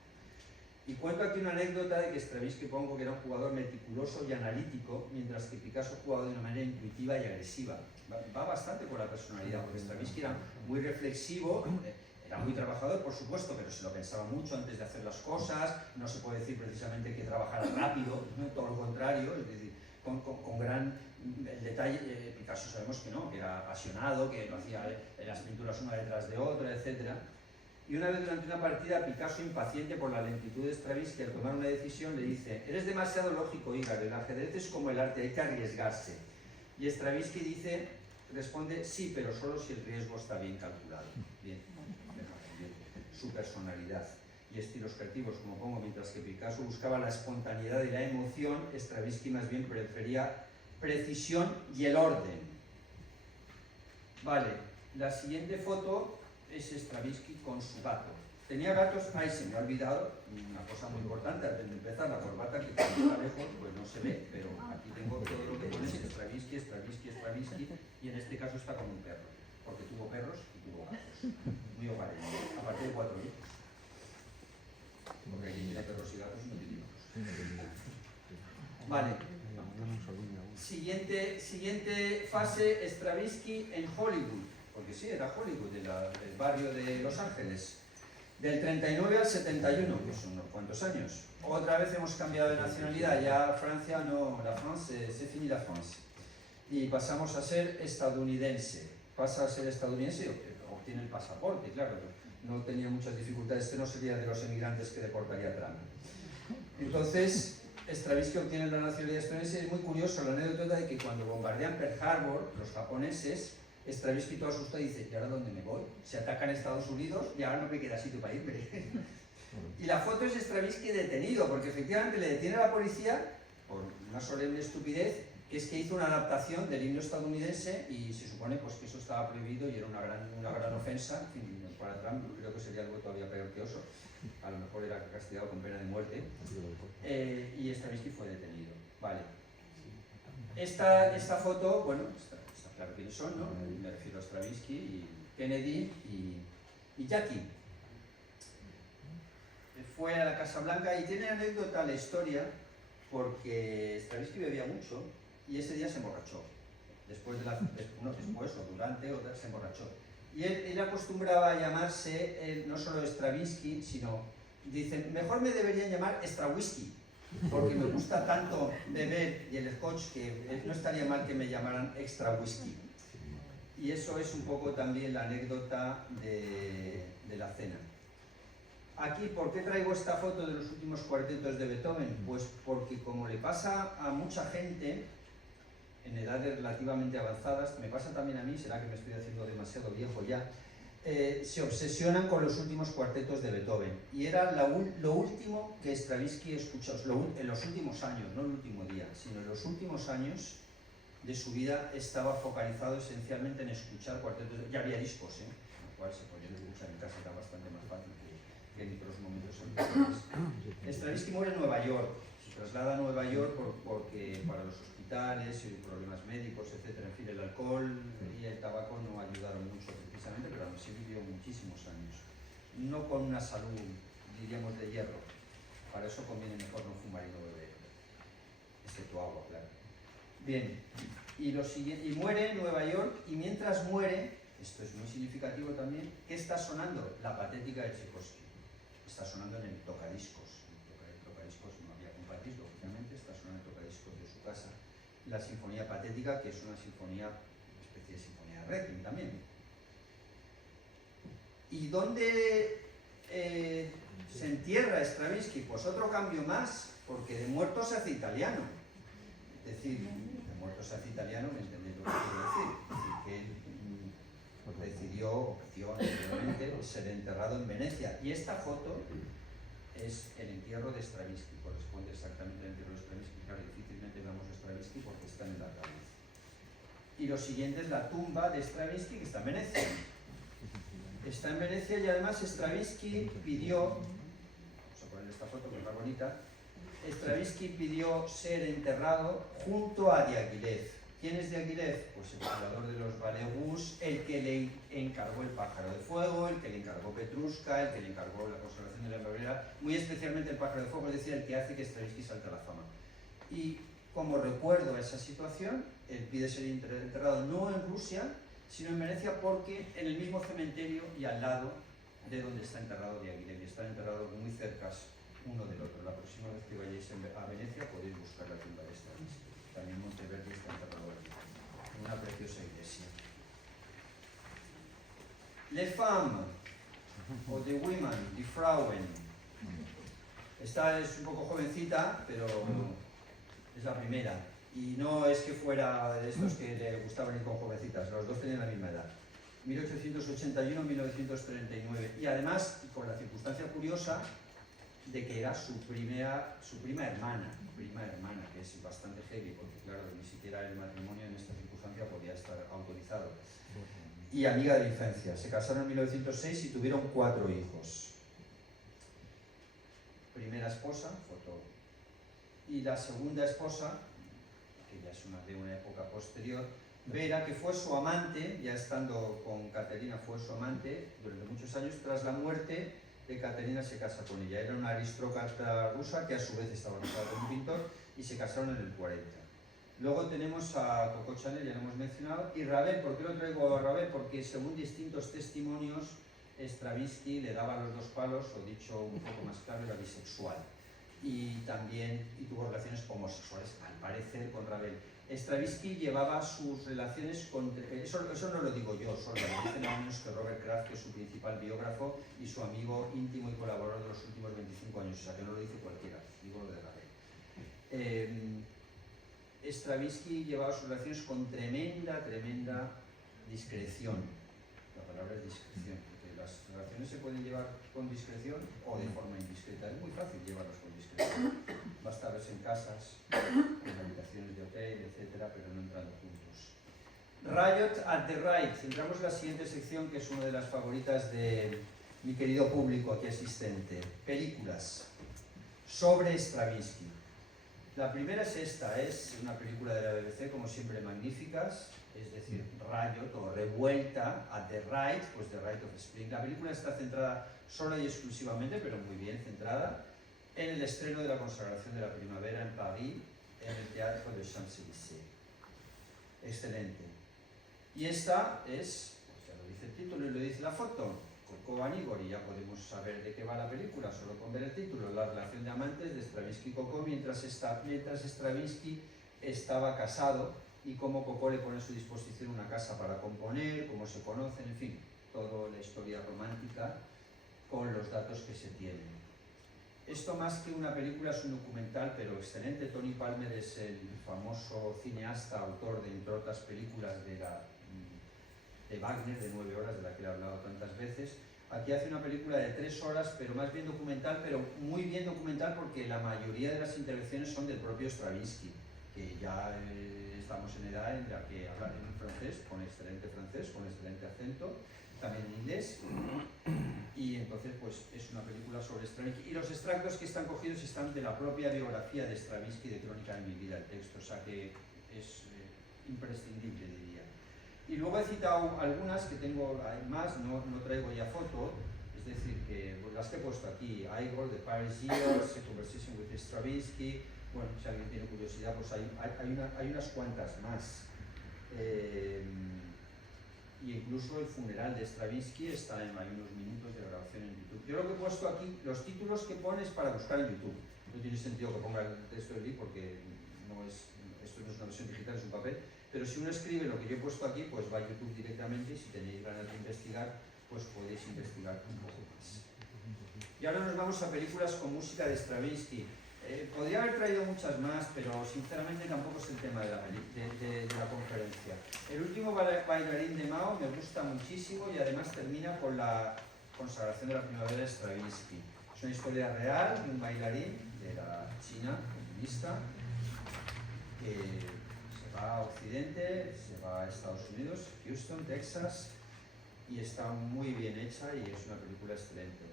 Y cuento aquí una anécdota de que Stravinsky, pongo que era un jugador meticuloso y analítico, mientras que Picasso jugaba de una manera intuitiva y agresiva. Va bastante con la personalidad, porque Stravinsky era muy reflexivo, era muy trabajador, por supuesto, pero se lo pensaba mucho antes de hacer las cosas, no se puede decir precisamente que trabajara rápido, ¿no? Todo lo contrario, es decir, con gran el detalle. Picasso sabemos que no, que era apasionado, que lo hacía las pinturas una detrás de otra, etc. Y una vez durante una partida, Picasso, impaciente por la lentitud de Stravinsky al tomar una decisión, le dice: eres demasiado lógico, Ígar, el ajedrez es como el arte, hay que arriesgarse. Y Stravinsky responde: sí, pero solo si el riesgo está bien calculado. Bien, su personalidad y estilos creativos, como pongo, mientras que Picasso buscaba la espontaneidad y la emoción, Stravinsky más bien prefería precisión y el orden. Vale, la siguiente foto es Stravinsky con su gato. Tenía gatos, ahí se me ha olvidado una cosa muy importante antes de empezar, la corbata, que cuando está lejos pues no se ve, pero aquí tengo todo lo que pone Stravinsky, Stravinsky, Stravinsky, y en este caso está con un perro, porque tuvo perros y tuvo gatos, muy hogareño, aparte de 4 hijos, porque aquí mira perros y gatos y no tiene hijos. Vale. Siguiente fase, Stravinsky en Hollywood, porque sí, era Hollywood, del barrio de Los Ángeles, del 39 al 71, que son unos cuantos años. Otra vez hemos cambiado de nacionalidad, ya Francia no, la France, c'est fini la France, y pasamos a ser estadounidense. Pasa a ser estadounidense y obtiene el pasaporte, claro, no tenía muchas dificultades, este no sería de los emigrantes que deportaría Trump. Entonces, Stravinsky obtiene la nacionalidad estadounidense. Es muy curioso la anécdota de que cuando bombardean Pearl Harbor, los japoneses, Stravinsky todo asustado y dice: ¿y ahora dónde me voy? Se atacan Estados Unidos y ahora no me queda sitio para irme. Y la foto es Stravinsky detenido, porque efectivamente le detiene a la policía por una solemne estupidez, que es que hizo una adaptación del himno estadounidense y se supone pues, que eso estaba prohibido y era una gran ofensa. En fin, para Trump creo que sería algo todavía peor que eso. A lo mejor era castigado con pena de muerte, y Stravinsky fue detenido. Vale. Esta foto, bueno, está claro quiénes son, ¿no? Me refiero a Stravinsky, y Kennedy y Jackie. Fue a la Casa Blanca y tiene anécdota la historia, porque Stravinsky bebía mucho y ese día se emborrachó. Después o durante, se emborrachó. Y él acostumbraba a llamarse, no solo Stravinsky, sino, dicen, mejor me deberían llamar Strawhisky, porque me gusta tanto beber y el scotch que no estaría mal que me llamaran Extra Whisky. Y eso es un poco también la anécdota de la cena. Aquí, ¿por qué traigo esta foto de los últimos cuartetos de Beethoven? Pues porque, como le pasa a mucha gente en edades relativamente avanzadas, me pasa también a mí, será que me estoy haciendo demasiado viejo ya, se obsesionan con los últimos cuartetos de Beethoven. Y era lo último que Stravinsky escuchó, en los últimos años, no el último día, sino en los últimos años de su vida estaba focalizado esencialmente en escuchar cuartetos. Ya había discos, lo cual se podían escuchar en casa, era bastante más fácil que en otros momentos anteriores. Stravinsky muere en Nueva York, se traslada a Nueva York porque para los hospitales y problemas médicos, etc. En fin, el alcohol y el tabaco no ayudaron mucho precisamente, pero aún así vivió muchísimos años. No con una salud, diríamos, de hierro. Para eso conviene mejor no fumar y no beber, excepto agua, claro. Bien, y muere en Nueva York, y mientras muere, esto es muy significativo también, ¿qué está sonando? La Patética de Tchaikovsky. Está sonando en el tocadiscos. El tocadiscos no había compactis, lógicamente, está sonando en el tocadiscos de su casa. la Sinfonía Patética, que es una sinfonía, una especie de sinfonía de Requiem también. ¿Y dónde se entierra Stravinsky? Pues otro cambio más, porque de muerto se hace italiano. Es decir, de muerto se hace italiano, ¿me entendéis lo que quiero decir? Es decir, que él decidió anteriormente ser enterrado en Venecia. Y esta foto es el entierro de Stravinsky, corresponde exactamente al entierro de Stravinsky. Claro, difícilmente vemos a Stravinsky porque está en la cabeza. Y lo siguiente es la tumba de Stravinsky, que está en Venecia. Está en Venecia y además Stravinsky pidió, vamos a poner esta foto que es más bonita, Stravinsky pidió ser enterrado junto a Diaghilev. ¿Quién es Diaghilev? Pues el fundador de los Ballet-Russe, el que le encargó el pájaro de fuego, el que le encargó Petrushka, el que le encargó la conservación de la primavera, muy especialmente el pájaro de fuego, es decir, el que hace que Stravinsky salte a la fama. Y como recuerdo a esa situación, él pide ser enterrado no en Rusia, sino en Venecia, porque en el mismo cementerio y al lado de donde está enterrado Diaghilev, y están enterrados muy cerca uno del otro. La próxima vez que vayáis a Venecia podéis buscar la tumba de Stravinsky. También Monteverdi está enterrado aquí, en una preciosa iglesia. Les femmes, o the women, die Frauen. Esta es un poco jovencita, pero es la primera. Y no es que fuera de estos que le gustaban ir con jovencitas, los dos tenían la misma edad. 1881-1939. Y además, con la circunstancia curiosa de que era su prima hermana, que es bastante heavy, porque claro, ni siquiera el matrimonio en esta circunstancia podía estar autorizado. Y amiga de la infancia. Se casaron en 1906 y tuvieron 4 hijos. Primera esposa, foto. Y la segunda esposa, que ya es de una época posterior, Vera, que fue su amante, ya estando con Caterina, fue su amante durante muchos años. Tras la muerte de Caterina se casa con ella. Era una aristócrata rusa que a su vez estaba casada con un pintor y se casaron en el 40. Luego tenemos a Coco Chanel, ya lo hemos mencionado, y Ravel. ¿Por qué lo traigo a Ravel? Porque según distintos testimonios, Stravinsky le daba los 2 palos, o dicho un poco más claro, era bisexual. Y tuvo relaciones homosexuales, al parecer, con Ravel. Stravinsky llevaba sus relaciones con... Eso no lo digo yo solo, lo dicen nada menos que Robert Kraft, que es su principal biógrafo y su amigo íntimo y colaborador de los últimos 25 años, o sea que no lo dice cualquiera, digo lo de Ravel. Stravinsky llevaba sus relaciones con tremenda discreción. La palabra es discreción, porque las relaciones se pueden llevar con discreción o de forma indiscreta. Es muy fácil llevarlas con discreción. Basta verse en casas, en habitaciones de hotel, etcétera, pero no entrando juntos. Riot at the Right. Centramos en la siguiente sección, que es una de las favoritas de mi querido público aquí asistente. Películas sobre Stravinsky. La primera es esta, es una película de la BBC, como siempre, magníficas, es decir, Riot o Revuelta at the Right, pues The Right of Spring. La película está centrada sola y exclusivamente, pero muy bien centrada, en el estreno de la consagración de la primavera en París, en el Teatro de Champs-Élysées. Excelente. Y esta es, pues ya lo dice el título y lo dice la foto, Coco Anigori. Ya podemos saber de qué va la película solo con ver el título, la relación de amantes de Stravinsky y Coco mientras Stravinsky estaba casado, y cómo Coco le pone a su disposición una casa para componer, cómo se conocen, en fin, toda la historia romántica con los datos que se tienen. Esto, más que una película, es un documental, pero excelente. Tony Palmer es el famoso cineasta, autor de, entre otras películas, de Wagner, de 9 horas, de la que he hablado tantas veces. Aquí hace una película de 3 horas, pero más bien documental, pero muy bien documental, porque la mayoría de las intervenciones son del propio Stravinsky, que ya estamos en edad en la que habla en francés, con excelente acento, también en inglés, y entonces pues es una película sobre Stravinsky, y los extractos que están cogidos están de la propia biografía de Stravinsky, de Crónica de mi vida, el texto, o sea que es imprescindible, diría. Y luego he citado algunas que tengo, hay más, no traigo ya foto, es decir, que pues, las que he puesto aquí, Igor, The Paris Years, A Conversation with Stravinsky. Bueno, si alguien tiene curiosidad, pues hay unas cuantas más. Y incluso el funeral de Stravinsky está hay unos minutos de grabación en YouTube. Yo lo que he puesto aquí, los títulos que pones para buscar en YouTube. No tiene sentido que ponga el texto de allí porque no es esto no es una versión digital, es un papel, pero si uno escribe lo que yo he puesto aquí, pues va a YouTube directamente, y si tenéis ganas de investigar, pues podéis investigar un poco más. Y ahora nos vamos a películas con música de Stravinsky. Podría haber traído muchas más, pero sinceramente tampoco es el tema de la conferencia. El último bailarín de Mao me gusta muchísimo y además termina con la consagración de la primavera de Stravinsky. Es una historia real de un bailarín de la China comunista que se va a Occidente, se va a Estados Unidos, Houston, Texas, y está muy bien hecha y es una película excelente.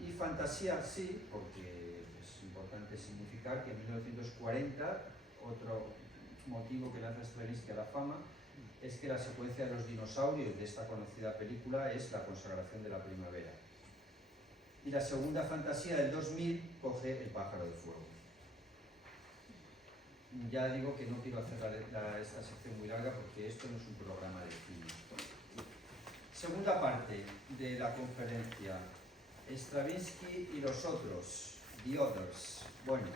Y fantasía sí, porque es importante significar que en 1940, otro motivo que lanza Stravinsky a la fama es que la secuencia de los dinosaurios de esta conocida película es la consagración de la primavera. Y la segunda fantasía del 2000 coge El pájaro de fuego. Ya digo que no quiero hacer esta sección muy larga porque esto no es un programa de cine. Segunda parte de la conferencia. Stravinsky y los otros, The Others. Bueno,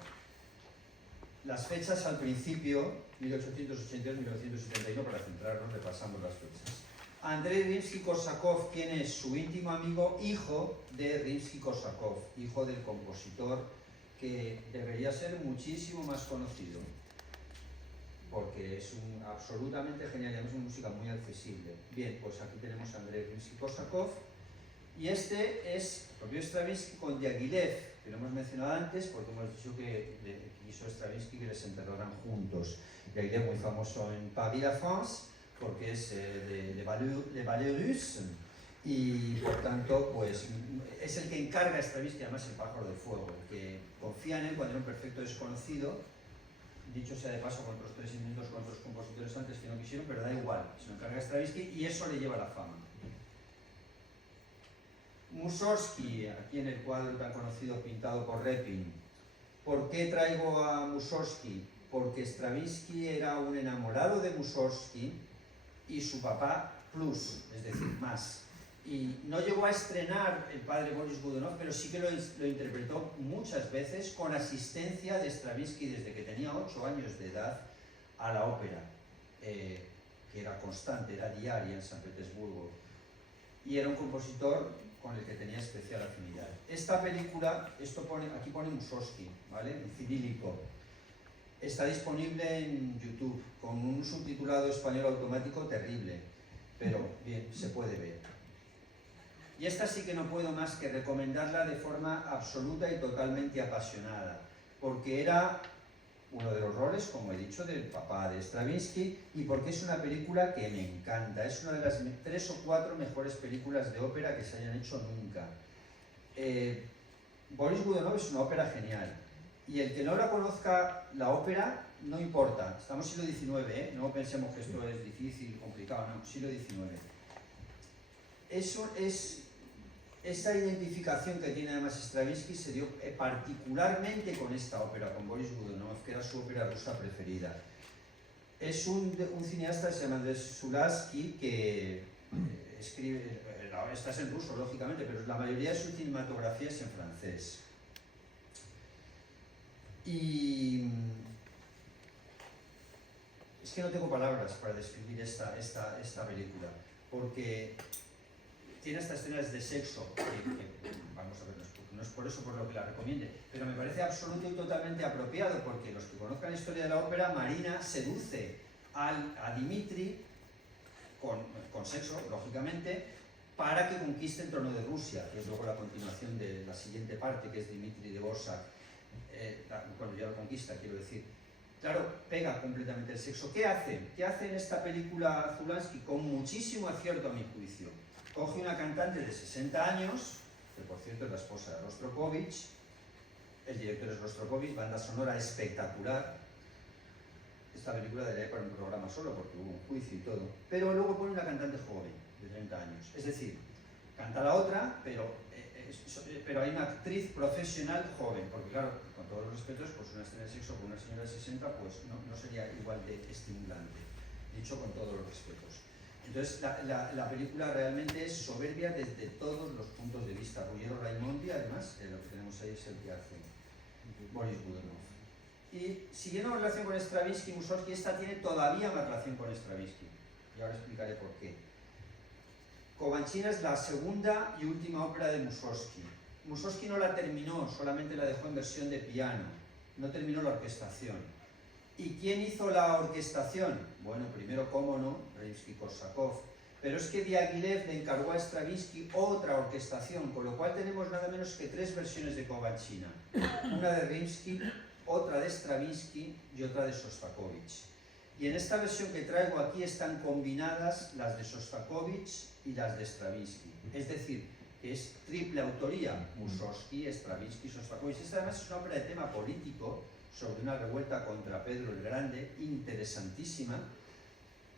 las fechas al principio, 1882-1971, para centrarnos, repasamos las fechas. Andrei Rimsky-Korsakov, quien es su íntimo amigo, hijo de Rimsky-Korsakov, hijo del compositor, que debería ser muchísimo más conocido, porque es absolutamente genial, y además es una música muy accesible. Bien, pues aquí tenemos a Andrei Rimsky-Korsakov, y este es el propio Stravinsky con Diaghilev, que lo hemos mencionado antes porque hemos dicho que quiso Stravinsky que les enterraran juntos. Diaghilev, muy famoso en Paris, la France, porque es de Ballet y por tanto pues, es el que encarga a Stravinsky, además el pájaro de fuego, el que confía en él cuando era un perfecto desconocido. Dicho sea de paso, con otros 3 intentos con otros compositores antes que no quisieron, pero da igual, se lo encarga a Stravinsky y eso le lleva a la fama. Mussorgsky, aquí en el cuadro tan conocido pintado por Repin. ¿Por qué traigo a Mussorgsky? Porque Stravinsky era un enamorado de Mussorgsky y su papá plus, es decir, más. Y no llegó a estrenar el padre Boris Godunov, pero sí que lo interpretó muchas veces con asistencia de Stravinsky desde que tenía 8 años de edad a la ópera, que era constante, era diaria en San Petersburgo. Y era un compositor con el que tenía especial afinidad. Esta película, aquí pone Mussorgsky, ¿vale? En cirílico. Está disponible en YouTube, con un subtitulado español automático terrible, pero bien, se puede ver. Y esta sí que no puedo más que recomendarla de forma absoluta y totalmente apasionada, porque era uno de los roles, como he dicho, del papá de Stravinsky, y porque es una película que me encanta. Es una de las 3 o 4 mejores películas de ópera que se hayan hecho nunca. Boris Godunov es una ópera genial, y el que no la conozca la ópera, no importa, estamos en siglo XIX, no pensemos que esto es difícil, complicado, no, siglo XIX. Eso es... Esa identificación que tiene además Stravinsky se dio particularmente con esta ópera, con Boris Godunov, que era su ópera rusa preferida. Es un cineasta que se llama Andrei Zulawski, que escribe, esta es en ruso, lógicamente, pero la mayoría de su cinematografía es en francés. Y es que no tengo palabras para describir esta película, porque tiene estas escenas de sexo, que vamos a ver, no es por eso por lo que la recomiende, pero me parece absoluto y totalmente apropiado, porque los que conozcan la historia de la ópera, Marina seduce a Dmitri con sexo, lógicamente, para que conquiste el trono de Rusia, que es luego la continuación de la siguiente parte, que es Dmitri de Borsak, cuando ya lo conquista, quiero decir. Claro, pega completamente el sexo. ¿Qué hace? ¿Qué hace en esta película Zulawski? Con muchísimo acierto, a mi juicio. Coge una cantante de 60 años, que por cierto es la esposa de Rostropovich, el director es Rostropovich, banda sonora espectacular. Esta película daría para un programa solo porque hubo un juicio y todo. Pero luego pone una cantante joven, de 30 años. Es decir, canta la otra, pero hay una actriz profesional joven, porque claro, con todos los respetos, pues una escena de sexo con una señora de 60 pues no sería igual de estimulante, dicho con todos los respetos. Entonces la película realmente es soberbia desde todos los puntos de vista. Ruggero Raimondi, además, lo que tenemos ahí es el que hace Boris Godunov. Y siguiendo la relación con Stravinsky, Mussorgsky, esta tiene todavía más relación con Stravinsky. Y ahora explicaré por qué. Covancina es la segunda y última ópera de Mussorgsky. Mussorgsky no la terminó, solamente la dejó en versión de piano. No terminó la orquestación. ¿Y quién hizo la orquestación? Bueno, primero, cómo no, Rimsky-Korsakov. Pero es que Diaghilev le encargó a Stravinsky otra orquestación, con lo cual tenemos nada menos que 3 versiones de Covancina. Una de Rimsky, otra de Stravinsky y otra de Shostakovich. Y en esta versión que traigo aquí están combinadas las de Shostakovich y las de Stravinsky. Es decir, que es triple autoría, Mussorgsky, Stravinsky, Shostakovich. Esta además es una ópera de tema político sobre una revuelta contra Pedro el Grande, interesantísima.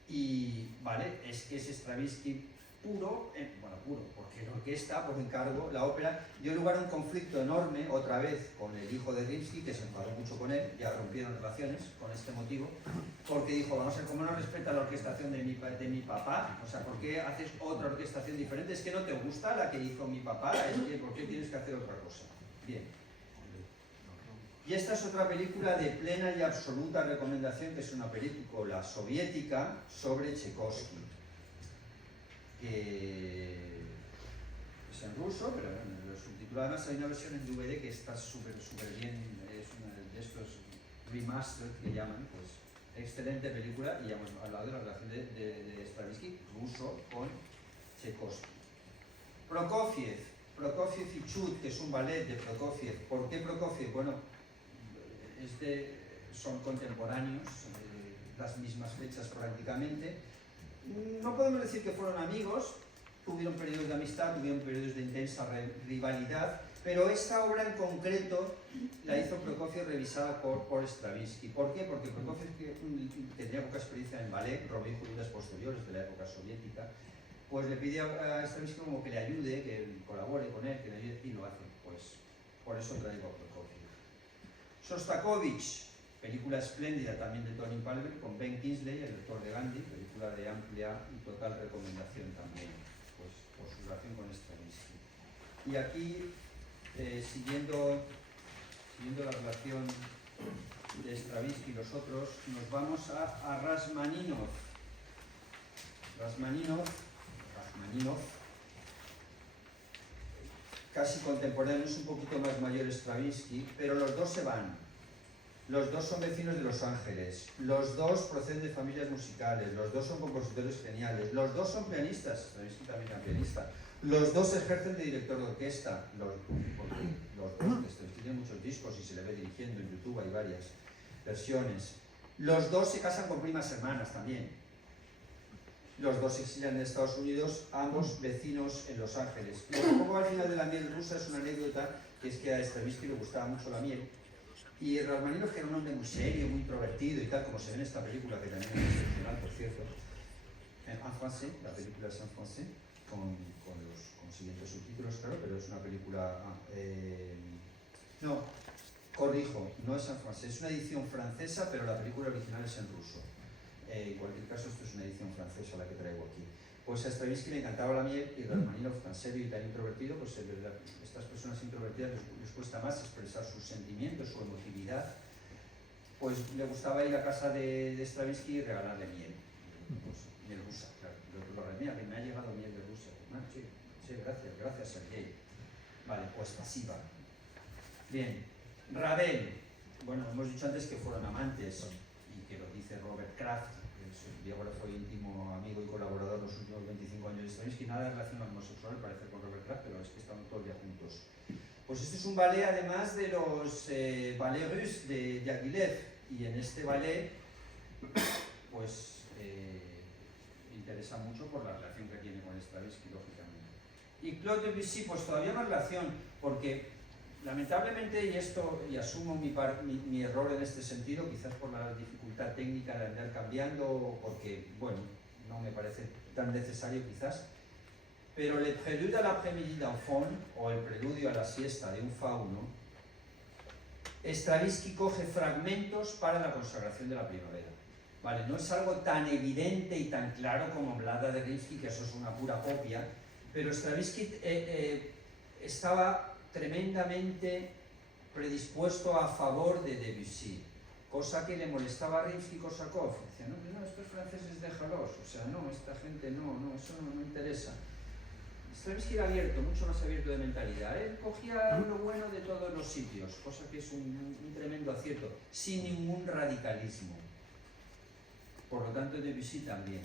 Y, vale, es que es Stravinsky puro, bueno, puro, porque la orquesta, por encargo, la ópera, dio lugar a un conflicto enorme, otra vez, con el hijo de Rimsky, que se enfadó mucho con él, ya rompieron relaciones con este motivo, porque dijo, vamos a ver, ¿cómo no respeta la orquestación de mi papá? O sea, ¿por qué haces otra orquestación diferente? ¿Es que no te gusta la que hizo mi papá? ¿Es que, ¿por qué tienes que hacer otra cosa? Bien. Y esta es otra película de plena y absoluta recomendación, que es una película soviética sobre Tchaikovsky, que es en ruso, pero bueno, lo subtitulado. Además hay una versión en DVD que está súper bien, es una de estos remastered que llaman, pues excelente película, y ya hemos hablado de la relación de Stravinsky ruso con Tchaikovsky. Prokofiev y Chut, que es un ballet de Prokofiev. ¿Por qué Prokofiev? Bueno, son contemporáneos, las mismas fechas prácticamente. No podemos decir que fueron amigos, tuvieron periodos de amistad, tuvieron periodos de intensa rivalidad, pero esta obra en concreto la hizo Prokofiev revisada por Stravinsky. ¿Por qué? Porque Prokofiev, que tenía poca experiencia en ballet, Romeo y Julieta posteriores de la época soviética, pues le pide a Stravinsky como que le ayude, que colabore con él, que le ayude, y lo hace. Pues por eso traigo a Prokofiev. Shostakovich, película espléndida también de Tony Palmer, con Ben Kingsley, el lector de Gandhi, película de amplia y total recomendación también, pues por su relación con Stravinsky. Y aquí, siguiendo la relación de Stravinsky y los otros, nos vamos a Rachmaninoff. Rachmaninoff, casi contemporáneo, es un poquito más mayor Stravinsky, pero los dos se van. Los dos son vecinos de Los Ángeles, los dos proceden de familias musicales, los dos son compositores geniales, los dos son pianistas, Stravinsky también era pianista, los dos ejercen de director de orquesta, porque los dos, Stravinsky tiene muchos discos y se le ve dirigiendo en YouTube, hay varias versiones. Los dos se casan con primas hermanas también. Los dos se exilian en Estados Unidos, ambos vecinos en Los Ángeles. Lo que pongo al final de La miel rusa es una anécdota, que es que a Stravinsky le gustaba mucho la miel. Y Rachmaninoff, que era un hombre muy serio, muy introvertido y tal, como se ve en esta película, que también es excepcional, por cierto, en francés, la película es en francés, con los siguientes subtítulos, claro, pero es una película... no, corrijo, no es en francés, es una edición francesa, pero la película original es en ruso. En cualquier caso, esto es una edición francesa la que traigo aquí. Pues a Stravinsky le encantaba la miel y Rachmaninoff, tan serio y tan introvertido, pues estas personas introvertidas les cuesta más expresar sus sentimientos, su emotividad. Pues le gustaba ir a casa de Stravinsky y regalarle miel. Pues miel rusa, claro. Mira, que me ha llegado miel de Rusia. Ah, sí, gracias, Sergei. Vale, pues pasiva. Bien, Ravel. Bueno, hemos dicho antes que fueron amantes, y que lo dice Robert Kraft, biógrafo íntimo, amigo y colaborador los últimos 25 años de Stravinsky. Nada de relación homosexual, parece, con Robert Kraft, pero es que estaban todo el día juntos. Pues este es un ballet, además de los ballets russes de Diaghilev, y en este ballet, pues, interesa mucho por la relación que tiene con Stravinsky, lógicamente. Y Claude Debussy, pues todavía más relación, porque lamentablemente, y asumo mi error en este sentido, quizás por la dificultad técnica de andar cambiando, o porque, bueno, no me parece tan necesario quizás, pero Le Prélude à l'après-midi d'Enfant, o el preludio a la siesta de un fauno, Stravinsky coge fragmentos para la consagración de la primavera. Vale, no es algo tan evidente y tan claro como Mlada de Rimsky, que eso es una pura copia, pero Stravinsky estaba tremendamente predispuesto a favor de Debussy. cosa que le molestaba a Rimsky-Korsakov. Decía, no, estos franceses déjalos, o sea, no, esta gente no, eso no interesa. Stravinsky era abierto, mucho más abierto de mentalidad. Él cogía lo bueno de todos los sitios, cosa que es un tremendo acierto, sin ningún radicalismo. Por lo tanto, Debussy también.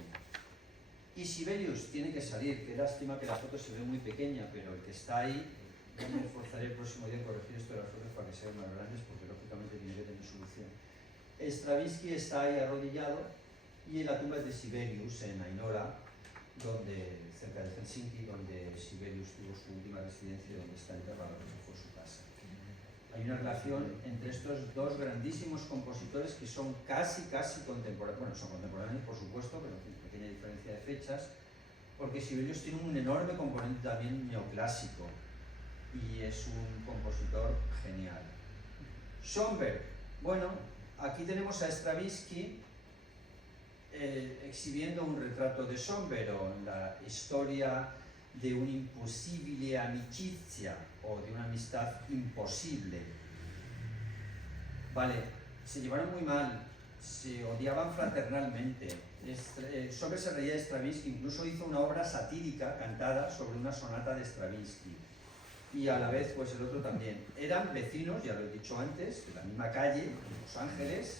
Y Sibelius tiene que salir, qué lástima que la foto se ve muy pequeña, pero el que está ahí, yo me esforzaré el próximo día en corregir esto de las fotos para que sean más grandes, porque lógicamente tiene que tener solución. Stravinsky está ahí arrodillado y la tumba es de Sibelius en Ainola, cerca de Helsinki, donde Sibelius tuvo su última residencia y donde está enterrado, que fue su casa. Hay una relación entre estos dos grandísimos compositores que son casi contemporáneos. Bueno, son contemporáneos por supuesto, pero con pequeña diferencia de fechas, porque Sibelius tiene un enorme componente también neoclásico y es un compositor genial. Schönberg, bueno, aquí tenemos a Stravinsky exhibiendo un retrato de Schönberg, o la historia de un imposible amicizia, o de una amistad imposible. Vale, se llevaron muy mal, se odiaban fraternalmente. Schönberg se reía de Stravinsky, incluso hizo una obra satírica cantada sobre una sonata de Stravinsky. Y a la vez, pues el otro también. Eran vecinos, ya lo he dicho antes, de la misma calle, en Los Ángeles,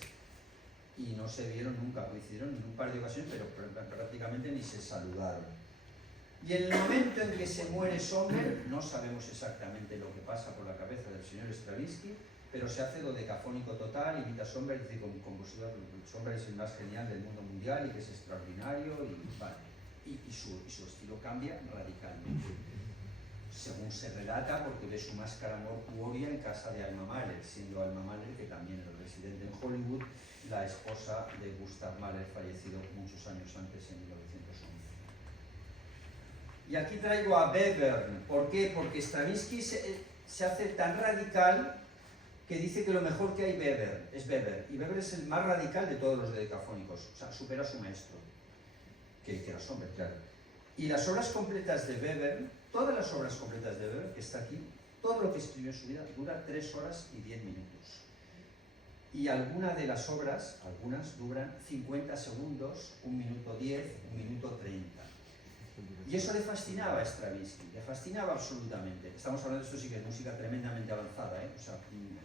y no se vieron nunca, coincidieron en un par de ocasiones, pero prácticamente ni se saludaron. Y en el momento en que se muere Schönberg, no sabemos exactamente lo que pasa por la cabeza del señor Stravinsky, pero se hace dodecafónico total, imita a Schönberg, dice como compositor, Schönberg es el más genial del mundo mundial y que es extraordinario, y su estilo cambia radicalmente. Según se relata, porque ve su máscara mortuoria en casa de Alma Mahler, siendo Alma Mahler, que también era residente en Hollywood, la esposa de Gustav Mahler, fallecido muchos años antes, en 1911. Y aquí traigo a Webern. ¿Por qué? Porque Stravinsky se hace tan radical que dice que lo mejor que hay es Weber. Y Weber es el más radical de todos los dodecafónicos, o sea, supera a su maestro, que era Schönberg, claro. Y las obras completas de Weber, todas las obras completas de Weber, que está aquí, todo lo que escribió en su vida, dura 3 horas y 10 minutos. Y algunas de las obras, duran 50 segundos, 1 minuto 10, 1 minuto 30. Y eso le fascinaba a Stravinsky, le fascinaba absolutamente. Estamos hablando de esto sí que es música tremendamente avanzada, ¿eh? O sea,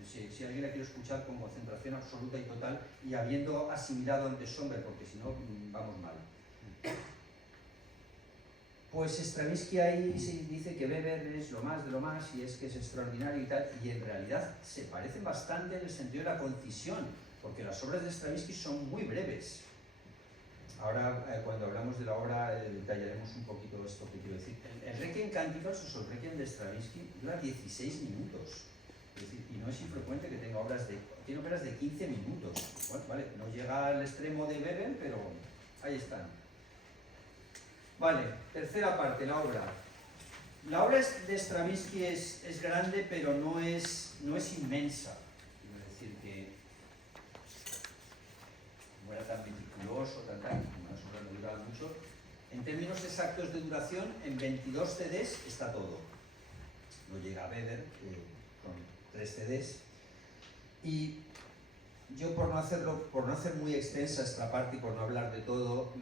si alguien la quiere escuchar con concentración absoluta y total y habiendo asimilado antes Schönberg, porque si no, vamos mal. Pues Stravinsky ahí sí dice que Weber es lo más de lo más y es que es extraordinario y tal, y en realidad se parecen bastante en el sentido de la concisión, porque las obras de Stravinsky son muy breves. Ahora, cuando hablamos de la obra, detallaremos un poquito esto que quiero decir. El Requiem Canticles, o el Requiem de Stravinsky, dura 16 minutos. Es decir, y no es infrecuente que tenga tiene obras de 15 minutos. Bueno, vale, no llega al extremo de Weber, pero ahí están. Vale, tercera parte, la obra. La obra de Stravinsky es grande, pero no es inmensa. Quiero decir que no era tan meticuloso, como las obras no duraban mucho. En términos exactos de duración, en 22 CDs está todo. No llega a Weber, con 3 CDs. Y yo, por no hacer muy extensa esta parte y por no hablar de todo,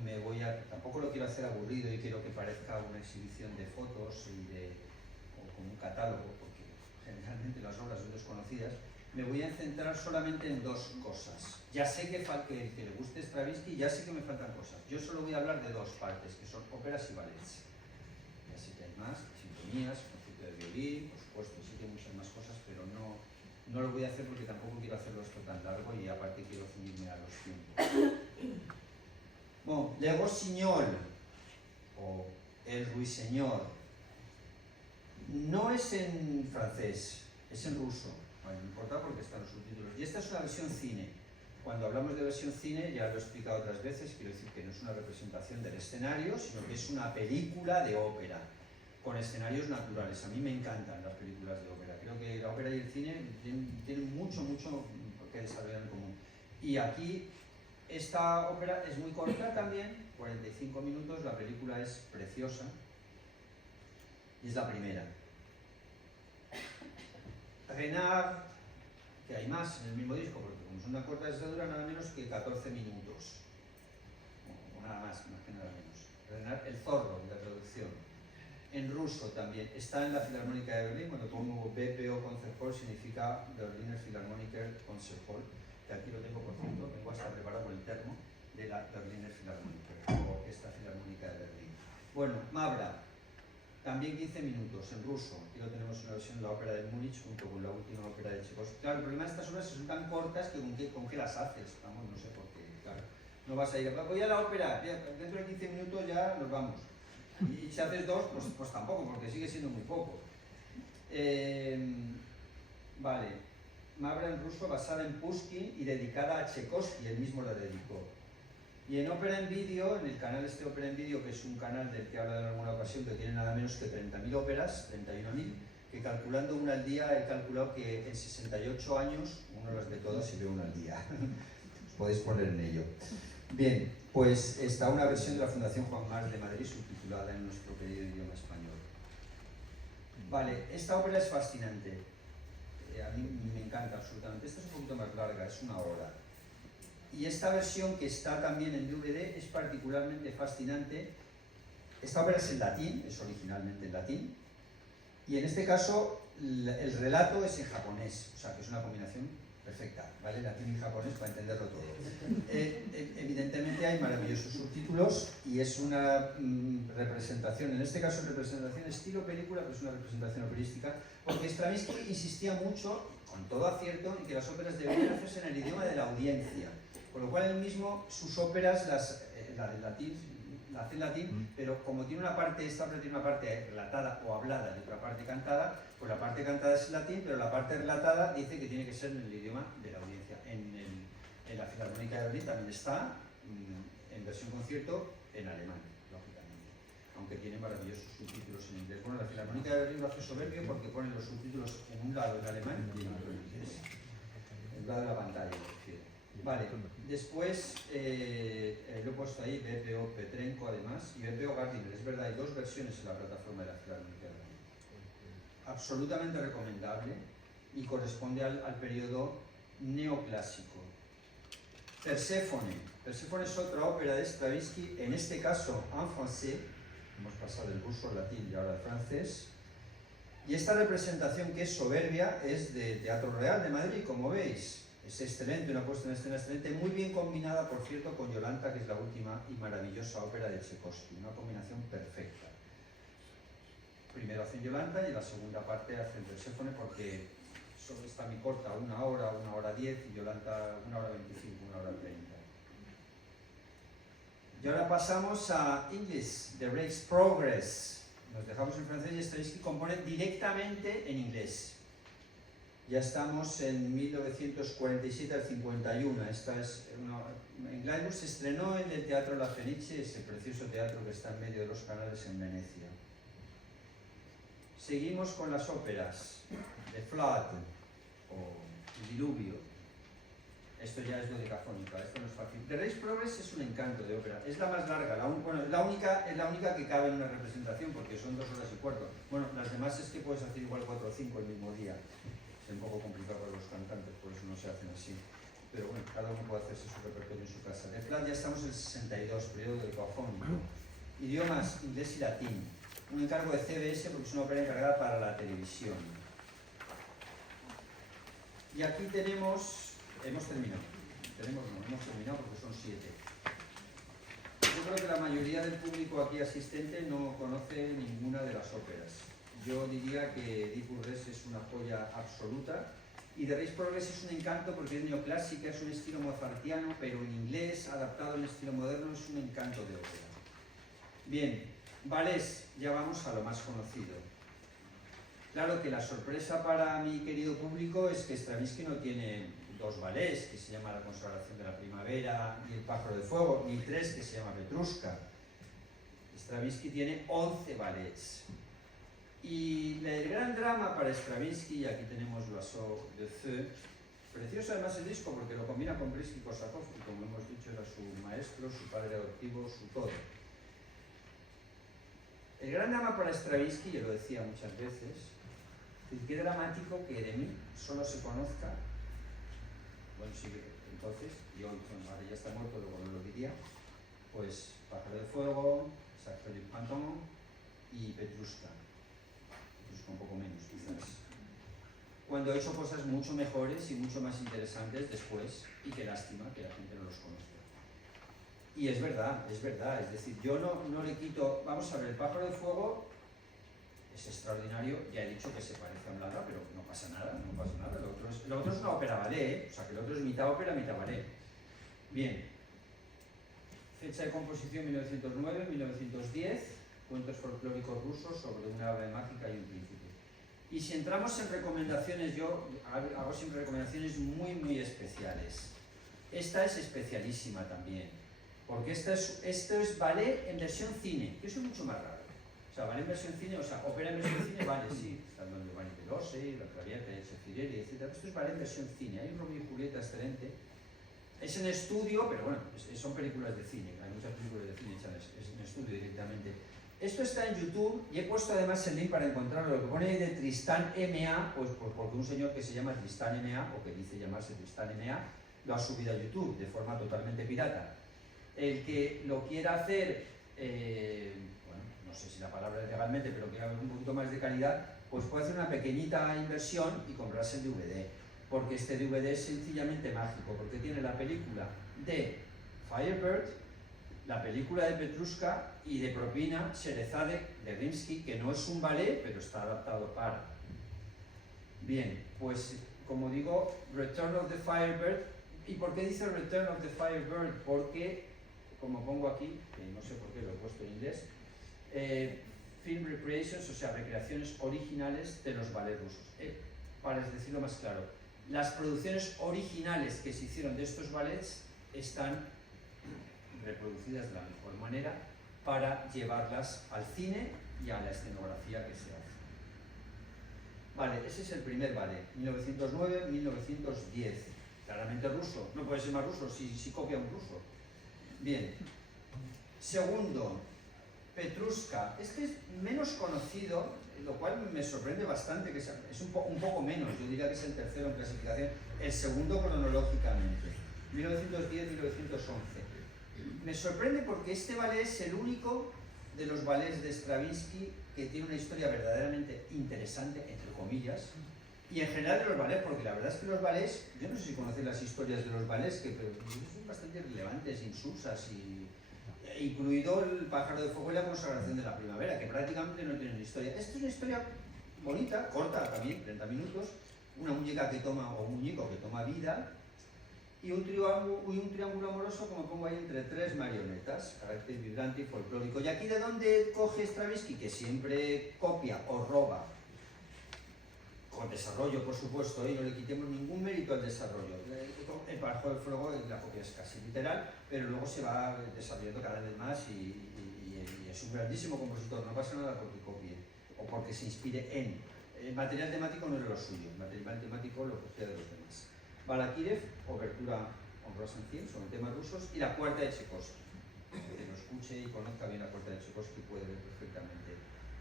tampoco lo quiero hacer aburrido y quiero que parezca una exhibición de fotos o como un catálogo, porque generalmente las obras son desconocidas. Me voy a centrar solamente en 2 cosas. Ya sé que le guste Stravinsky, ya sé que me faltan cosas. Yo solo voy a hablar de 2 partes, que son óperas y ballets. Ya sé que hay más, sinfonías, concierto de violín, por supuesto, sí que hay muchas más cosas, pero no lo voy a hacer porque tampoco quiero hacerlo esto tan largo y aparte quiero ceñirme a los tiempos. Bueno, Le Rossignol, o El Ruiseñor, no es en francés, es en ruso. Bueno, no importa porque están los subtítulos. Y esta es una versión cine. Cuando hablamos de versión cine, ya lo he explicado otras veces, quiero decir que no es una representación del escenario, sino que es una película de ópera, con escenarios naturales. A mí me encantan las películas de ópera. Creo que la ópera y el cine tienen mucho que desarrollar en común. Y aquí, esta ópera es muy corta también, 45 minutos, la película es preciosa, y es la primera. Renard que hay más en el mismo disco, porque como son tan cortas, esta dura nada menos que 14 minutos, o nada más que nada menos. El zorro, de la traducción. En ruso también, está en la Filarmónica de Berlín. Cuando pongo BPO Concert Hall significa Berliner Philharmoniker Concert Hall, que aquí lo tengo, por cierto, tengo hasta preparado el termo de la Berliner Philharmoniker, o Orquesta Filarmónica de Berlín. Bueno, Mavra, también 15 minutos en ruso. Aquí lo tenemos en una versión de la ópera de Múnich junto con la última ópera de Tchaikovsky. Claro, el problema de estas obras son tan cortas que con qué las haces, vamos, no sé por qué, claro. No vas a ir, voy a la ópera, dentro de 15 minutos ya nos vamos. Y si haces dos, pues tampoco, porque sigue siendo muy poco. Vale, Mavra en ruso, basada en Pushkin y dedicada a Tchaikovsky, él mismo la dedicó. Y en Ópera en Vídeo, en el canal Ópera en Vídeo, que es un canal del que he hablado en alguna ocasión, que tiene nada menos que 30.000 óperas, 31.000, que calculando una al día, he calculado que en 68 años uno las ve todas y ve una al día. Os podéis poner en ello. Bien, pues está una versión de la Fundación Juan Mar de Madrid subtitulada en nuestro querido idioma español. Vale, esta ópera es fascinante. A mí me encanta absolutamente. Esta es un poquito más larga, es 1 hora. Y esta versión, que está también en DVD, es particularmente fascinante. Esta ópera es en latín, es originalmente en latín, y en este caso el relato es en japonés, o sea que es una combinación perfecta, ¿vale? Latín y japonés para entenderlo todo. Evidentemente hay maravillosos subtítulos y es una representación, en este caso representación estilo película, pero es una representación operística, porque Stravinsky insistía mucho, con todo acierto, en que las óperas deberían hacerse en el idioma de la audiencia. Con lo cual él mismo, sus óperas, la del latín, la hace en latín, pero como tiene una parte, esta ópera tiene una parte relatada o hablada y otra parte cantada, pues la parte cantada es en latín, pero la parte relatada dice que tiene que ser en el idioma de la audiencia. En la Filarmónica de Berlín también está, en versión concierto, en alemán, lógicamente, aunque tiene maravillosos subtítulos en inglés. Bueno, la Filarmónica de Berlín lo hace soberbio porque pone los subtítulos en un lado en alemán y en otro en inglés, en un lado de la pantalla, me refiero. Vale, después lo he puesto ahí, BPO Petrenko además, y BPO Gardiner. Es verdad, hay 2 versiones en la plataforma de la Filarmónica. Absolutamente recomendable y corresponde al periodo neoclásico. Perséfone. Perséfone es otra ópera de Stravinsky, en este caso en francés, hemos pasado del ruso al latín y ahora al francés. Y esta representación, que es soberbia, es de Teatro Real de Madrid, como veis. Es excelente, una puesta en escena excelente, muy bien combinada, por cierto, con Yolanta, que es la última y maravillosa ópera de Tchaikovsky, una combinación perfecta. Primero hacen Yolanta y la segunda parte hacen Perséfone, porque solo está muy corta, 1 hora, 1 hora 10, y Yolanta 1 hora 25, 1 hora 30. Y ahora pasamos a English, The Race Progress. Nos dejamos en francés y Stravinsky compone directamente en inglés. Ya estamos en 1947 al 51. Esta es en Glyndŵr se estrenó en el Teatro La Fenice, ese precioso teatro que está en medio de los canales en Venecia. Seguimos con las óperas. The Flood o El Diluvio. Esto ya es dodecafónica, esto no es fácil. The Race Progress es un encanto de ópera. Es la más larga, es la única que cabe en una representación, porque son 2 horas y cuarto. Bueno, las demás es que puedes hacer igual 4 o 5 el mismo día. Es un poco complicado para los cantantes, por eso no se hacen así. Pero bueno, cada uno puede hacerse su repertorio en su casa. De Flat ya estamos en el 62, periodo decafónico. Idiomas, inglés y latín. Un encargo de CBS porque es una ópera encargada para la televisión. Y aquí hemos terminado. Hemos terminado porque son 7. Yo creo que la mayoría del público aquí asistente no conoce ninguna de las óperas. Yo diría que Edith Bourrés es una joya absoluta y The Race Progress es un encanto porque es neoclásica, es un estilo mozartiano, pero en inglés, adaptado al estilo moderno, es un encanto de ópera. Bien, ballets, ya vamos a lo más conocido. Claro que la sorpresa para mi querido público es que Stravinsky no tiene 2 ballets, que se llama La Consagración de la Primavera y El Pájaro de Fuego, ni 3, que se llama Petrushka. Stravinsky tiene 11 ballets. Y el gran drama para Stravinsky, y aquí tenemos l'Oiseau de Feu, precioso además el disco porque lo combina con Rimski-Korsakov, que como hemos dicho era su maestro, su padre adoptivo, su todo. El gran drama para Stravinsky, yo lo decía muchas veces, es qué dramático que de mí solo se conozca sigue entonces, y hoy, bueno, ahora ya está muerto, luego no lo diría, pues Pájaro de Fuego, Sacre du Printemps y Petrushka. Petrushka un poco menos, quizás. Cuando he hecho cosas mucho mejores y mucho más interesantes después, y qué lástima que la gente no los conozca. Y es verdad, es decir, yo no le quito, vamos a ver, el Pájaro de Fuego es extraordinario, ya he dicho que se parece a Blada, pero no pasa nada, lo otro es una ópera ballet, o sea que el otro es mitad ópera, mitad ballet. Bien, fecha de composición 1909-1910, cuentos folclóricos rusos sobre una ave mágica y un príncipe. Y si entramos en recomendaciones, yo hago siempre recomendaciones muy especiales. Esta es especialísima también, porque esto es ballet en versión cine, que eso es mucho más raro. O sea, ballet en versión cine, o sea, ópera en versión cine, vale, sí, está el Giovanni Pelosi, la Traviata, el Sefirelli, etc. Esto es ballet en versión cine, hay un Romeo y Julieta excelente. Es en estudio, pero bueno, son películas de cine, hay muchas películas de cine hechas en estudio directamente. Esto está en YouTube y he puesto además el link para encontrarlo. Lo que pone ahí de Tristán M.A., pues porque un señor que se llama Tristán M.A., o que dice llamarse Tristán M.A., lo ha subido a YouTube de forma totalmente pirata. El que lo quiera hacer, bueno, no sé si la palabra es legalmente, pero quiera ver un poquito más de calidad, pues puede hacer una pequeñita inversión y comprarse el DVD. Porque este DVD es sencillamente mágico, porque tiene la película de Firebird, la película de Petrushka y de propina Sherezade de Rimsky, que no es un ballet, pero está adaptado para. Bien, pues como digo, Return of the Firebird. ¿Y por qué dice Return of the Firebird? Porque, como pongo aquí, que no sé por qué lo he puesto en inglés, film recreations, o sea, recreaciones originales de los ballets rusos. Para decirlo más claro, las producciones originales que se hicieron de estos ballets están reproducidas de la mejor manera para llevarlas al cine y a la escenografía que se hace. Vale, ese es el primer ballet, 1909-1910, claramente ruso, no puede ser más ruso si copia un ruso. Bien, segundo, Petrushka, este es menos conocido, lo cual me sorprende bastante, que sea, es un poco menos, yo diría que es el tercero en clasificación, el segundo cronológicamente, 1910-1911. Me sorprende porque este ballet es el único de los ballets de Stravinsky que tiene una historia verdaderamente interesante, entre comillas, y en general de los ballets, porque la verdad es que los ballets, yo no sé si conocéis las historias de los ballets, que son bastante relevantes, insusas, incluido el Pájaro de Fuego y la Consagración de la Primavera, que prácticamente no tienen historia. Esta es una historia bonita, corta también, 30 minutos, una muñeca que toma, o un muñeco que toma vida, y un triángulo amoroso, como pongo ahí, entre tres marionetas, carácter vibrante y folclórico. ¿Y aquí de dónde coge Stravinsky? Que siempre copia o roba, con desarrollo, por supuesto, y no le quitemos ningún mérito al desarrollo. El Pájaro de Fuego, la copia es casi literal, pero luego se va desarrollando cada vez más y es un grandísimo compositor, no pasa nada porque copie o porque se inspire en. El material temático no es lo suyo, el material temático lo copia de los demás. Balakirev, obertura honrosa en 100 sobre temas rusos, y la cuarta de Tchaikovsky. Que lo escuche y conozca bien la cuarta de Tchaikovsky puede ver perfectamente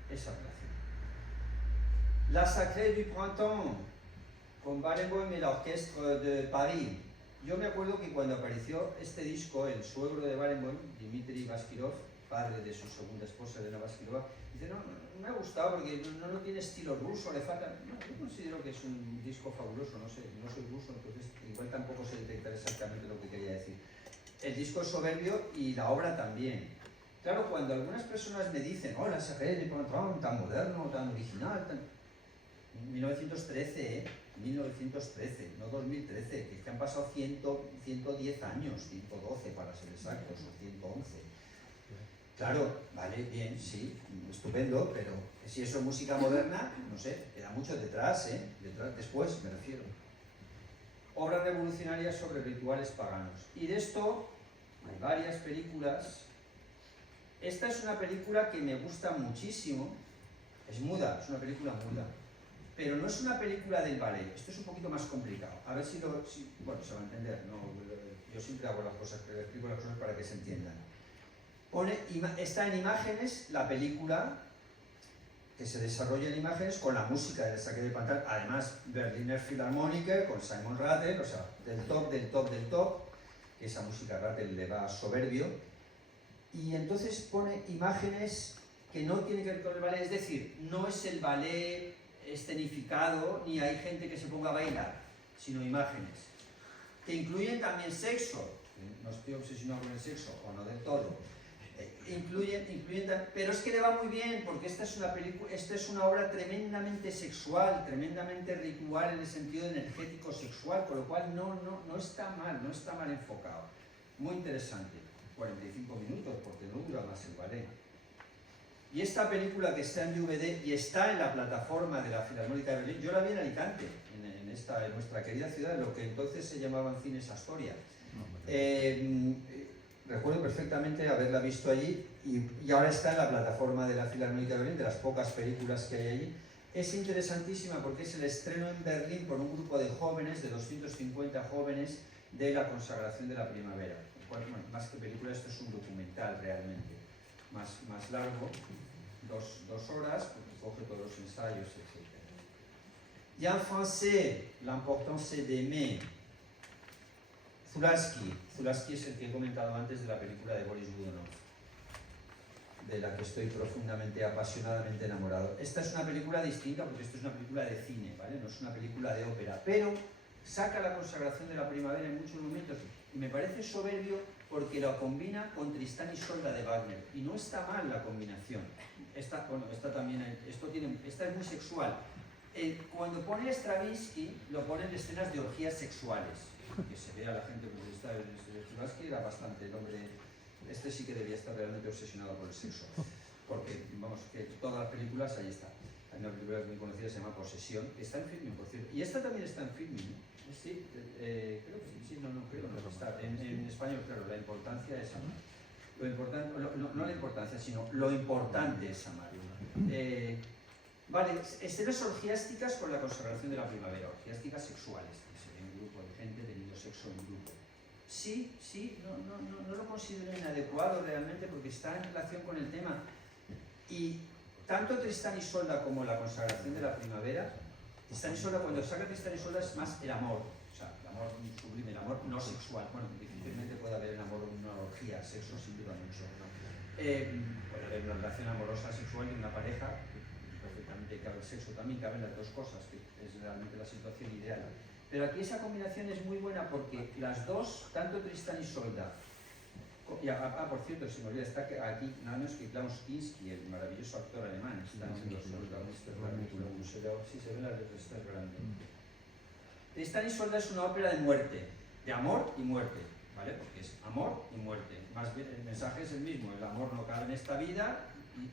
esa relación. La Sacrée du Printemps, con Barenboim y la Orquestra de París. Yo me acuerdo que cuando apareció este disco, el suegro de Barenboim, Dmitri Baskirov, padre de su segunda esposa, Elena Baskirova, dice, no me ha gustado porque no tiene estilo ruso, le falta. No, yo considero que es un disco fabuloso, no sé, no soy ruso, entonces igual tampoco sé detectar exactamente lo que quería decir. El disco es soberbio y la obra también. Claro, cuando algunas personas me dicen, oh, la Sacrée du Printemps, tan moderno, tan original, tan... 1913, 1913, no 2013, que es que han pasado 110 años, 112 para ser exactos, o 111. Claro, vale, bien, sí, estupendo, pero si eso es música moderna, no sé, queda mucho detrás, después me refiero. Obras revolucionarias sobre rituales paganos. Y de esto hay varias películas. Esta es una película que me gusta muchísimo, es muda, es una película muda, pero no es una película del ballet, esto es un poquito más complicado. A ver bueno, se va a entender, ¿no? Yo siempre hago las cosas, explico las cosas para que se entiendan. Está en imágenes la película que se desarrolla en imágenes con la música del saque de pantalla, además Berliner Philharmoniker con Simon Rattle, o sea, del top, del top, del top, que esa música Rattle le va soberbio, y entonces pone imágenes que no tienen que ver con el ballet, es decir, no es el ballet escenificado, ni hay gente que se ponga a bailar, sino imágenes, que incluyen también sexo, no estoy obsesionado con el sexo, o no del todo, pero es que le va muy bien porque esta es una obra tremendamente sexual, tremendamente ritual en el sentido energético sexual, con lo cual no está mal enfocado. Muy interesante, 45 minutos porque no dura más el ballet. Y esta película que está en DVD y está en la plataforma de la Filarmónica de Berlín, yo la vi en Alicante, en nuestra querida ciudad, lo que entonces se llamaban Cines Astoria. Recuerdo perfectamente haberla visto allí y ahora está en la plataforma de la Filarmónica de Berlín, de las pocas películas que hay allí. Es interesantísima porque es el estreno en Berlín por un grupo de jóvenes, de 250 jóvenes, de la consagración de la primavera. Bueno, más que película, esto es un documental realmente, más largo, dos horas, porque coge todos los ensayos, etc. Y en francés, l'importance d'aimer. Zulaski es el que he comentado antes de la película de Boris Godunov, de la que estoy profundamente, apasionadamente enamorado. Esta es una película distinta porque esto es una película de cine, ¿vale? No es una película de ópera, pero saca la consagración de la primavera en muchos momentos y me parece soberbio porque lo combina con Tristán y Isolda de Wagner y no está mal la combinación. Esta es muy sexual. Cuando pone Stravinsky, lo pone en escenas de orgías sexuales, que se ve a la gente porque Stravinsky era bastante el hombre, este sí que debía estar realmente obsesionado por el sexo, porque vamos, que todas las películas ahí está. Hay una película muy conocida, se llama Posesión, que está en Filmin, por cierto, y esta también está en Filmin, ¿no? Sí, creo que sí, no está en español, claro, la importancia es amar. No la importancia, sino lo importante es amar. Vale, escenas orgiásticas con la consagración de la primavera, orgiásticas sexuales, que se ve un grupo de gente teniendo sexo en grupo. Sí, no lo considero inadecuado realmente porque está en relación con el tema. Y tanto Tristán y Isolda como la consagración de la primavera, Tristán y Isolda, cuando saca Tristán y Isolda es más el amor, o sea, el amor sublime, el amor no sexual. Bueno, difícilmente puede haber el amor en una orgía, sexo sin duda mucho. Puede haber una relación amorosa sexual de una pareja, perfectamente cabe el sexo también, caben las dos cosas, que es realmente la situación ideal. Pero aquí esa combinación es muy buena porque las dos, tanto Tristán y Isolda, por cierto, se me olvida, está aquí nada menos que Klaus Kinski, el maravilloso actor alemán, está en los protagonistas de la película Museo, sí se ven las letras, está grande. Tristán y Isolda es una ópera de muerte, de amor y muerte, ¿vale? Porque es amor y muerte. Más bien, el mensaje es el mismo, el amor no cabe en esta vida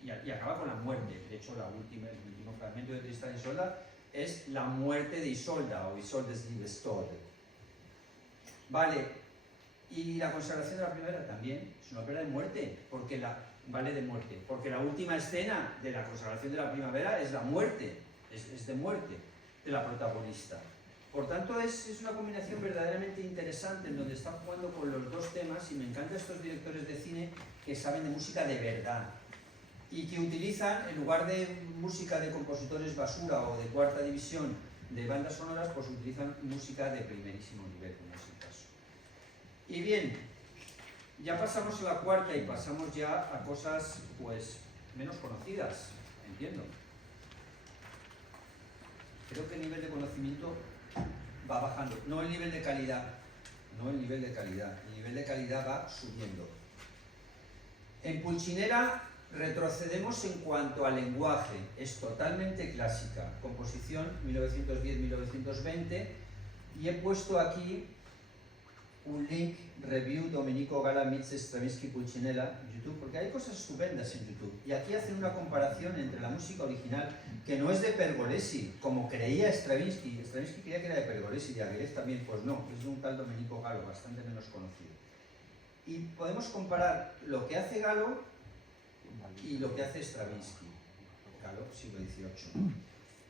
y acaba con la muerte. De hecho, el último fragmento de Tristán y Isolda es la muerte de Isolda, o Isoldes Liebestod. Vale. Y la consagración de la primavera también es una ópera de muerte, porque porque la última escena de la consagración de la primavera es la muerte, es de muerte de la protagonista. Por tanto, es una combinación verdaderamente interesante en donde están jugando con los dos temas y me encantan estos directores de cine que saben de música de verdad y que utilizan, en lugar de música de compositores basura o de cuarta división de bandas sonoras, pues utilizan música de primerísimo nivel, como es el caso. Y bien, ya pasamos a la cuarta y pasamos ya a cosas pues menos conocidas, entiendo. Creo que el nivel de conocimiento va bajando, no el nivel de calidad, el nivel de calidad va subiendo. En Pulcinella retrocedemos en cuanto al lenguaje, es totalmente clásica, composición 1910-1920 y he puesto aquí un link, review Domenico Gala meets Stravinsky Pulcinella en YouTube, porque hay cosas estupendas en YouTube. Y aquí hacen una comparación entre la música original, que no es de Pergolesi, como creía Stravinsky. Stravinsky creía que era de Pergolesi, de Aguilez también, pues no, es de un tal Domenico Galo, bastante menos conocido. Y podemos comparar lo que hace Galo y lo que hace Stravinsky. Galo, siglo XVIII.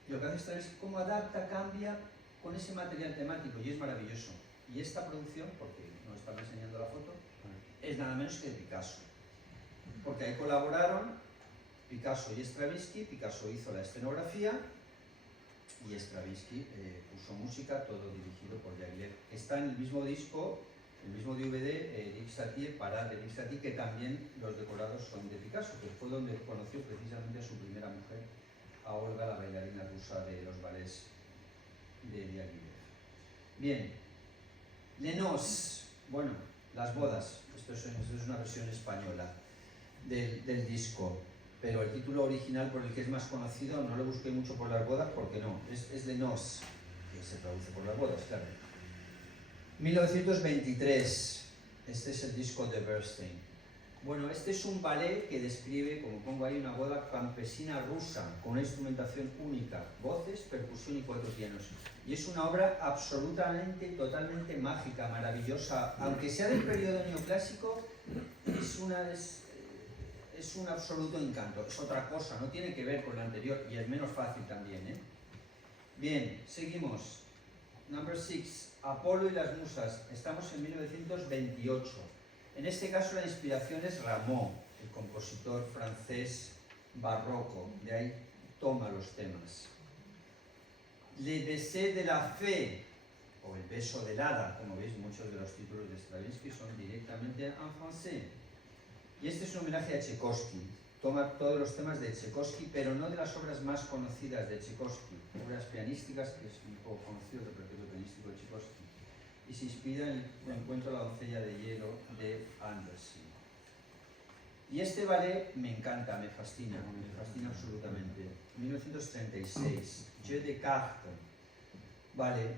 Y lo que hace Stravinsky, cómo adapta, cambia con ese material temático, y es maravilloso. Y esta producción, porque nos están enseñando la foto, es nada menos que de Picasso. Porque ahí colaboraron Picasso y Stravinsky. Picasso hizo la escenografía y Stravinsky puso música, todo dirigido por Diaghilev. Está en el mismo disco, el mismo DVD, Eric Satie, Parade de Eric Satie, que también los decorados son de Picasso, que fue donde conoció precisamente a su primera mujer, a Olga, la bailarina rusa de los ballets de Diaghilev. Bien, Les Noces, bueno, las bodas, esto es una versión española del disco, pero el título original por el que es más conocido, no lo busqué mucho por las bodas, porque no, es Les Noces, que se traduce por las bodas, claro. 1923, este es el disco de Bernstein. Bueno, este es un ballet que describe, como pongo ahí, una boda campesina rusa, con una instrumentación única, voces, percusión y 4 pianos. Y es una obra absolutamente, totalmente mágica, maravillosa. Aunque sea del periodo neoclásico, es un absoluto encanto. Es otra cosa, no tiene que ver con la anterior y es menos fácil también, ¿eh? Bien, seguimos. Number 6, Apolo y las musas. Estamos en 1928. En este caso la inspiración es Rameau, el compositor francés barroco. De ahí toma los temas. Le baiser de la fée, o el beso del hada, como veis, muchos de los títulos de Stravinsky son directamente en francés. Y este es un homenaje a Tchaikovsky. Toma todos los temas de Tchaikovsky, pero no de las obras más conocidas de Tchaikovsky, obras pianísticas, que es un poco conocido el repertorio pianístico de Tchaikovsky, y se inspira en el encuentro a la doncella de hielo de Andersen. Y este ballet me encanta, me fascina absolutamente. 1936, Jeu de cartes. Vale,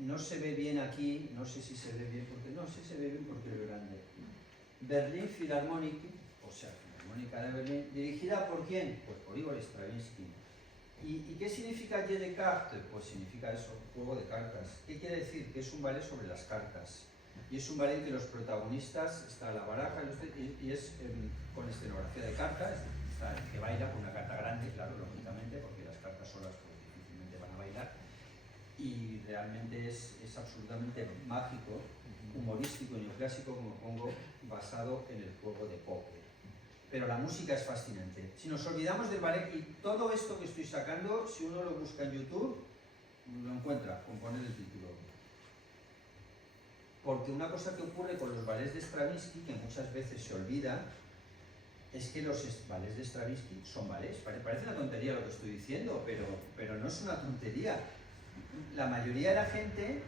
no se ve bien aquí, no sé si se ve bien porque no, sí se ve bien porque es grande. Berlin Philharmonic, o sea, Filarmónica de Berlín, dirigida por ¿quién? Pues por Igor Stravinsky. ¿Y qué significa Jeu de cartes? Pues significa eso, juego de cartas. ¿Qué quiere decir? Que es un ballet sobre las cartas. Y es un ballet en que los protagonistas, está la baraja y es con escenografía de cartas, está el que baila con una carta grande, claro, lógicamente, porque las cartas solas pues, difícilmente van a bailar. Y realmente es absolutamente mágico, humorístico y neoclásico, como pongo, basado en el juego de póker. Pero la música es fascinante. Si nos olvidamos del ballet y todo esto que estoy sacando, si uno lo busca en YouTube, lo encuentra, con poner el título. Porque una cosa que ocurre con los ballets de Stravinsky, que muchas veces se olvida, es que los ballets de Stravinsky son ballets. Parece una tontería lo que estoy diciendo, pero no es una tontería. La mayoría de la gente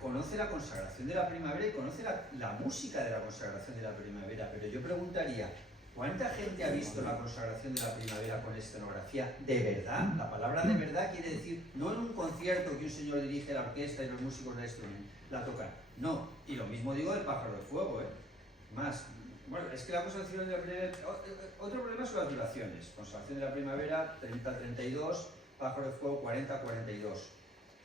conoce la consagración de la primavera y conoce la música de la consagración de la primavera, pero yo preguntaría, ¿cuánta gente ha visto la consagración de la primavera con escenografía de verdad? La palabra de verdad quiere decir, no en un concierto que un señor dirige la orquesta y los músicos la tocan, no, y lo mismo digo del Pájaro de Fuego, más, bueno, es que la consagración de la primavera, otro problema son las duraciones, consagración de la primavera 30-32, Pájaro de Fuego 40-42,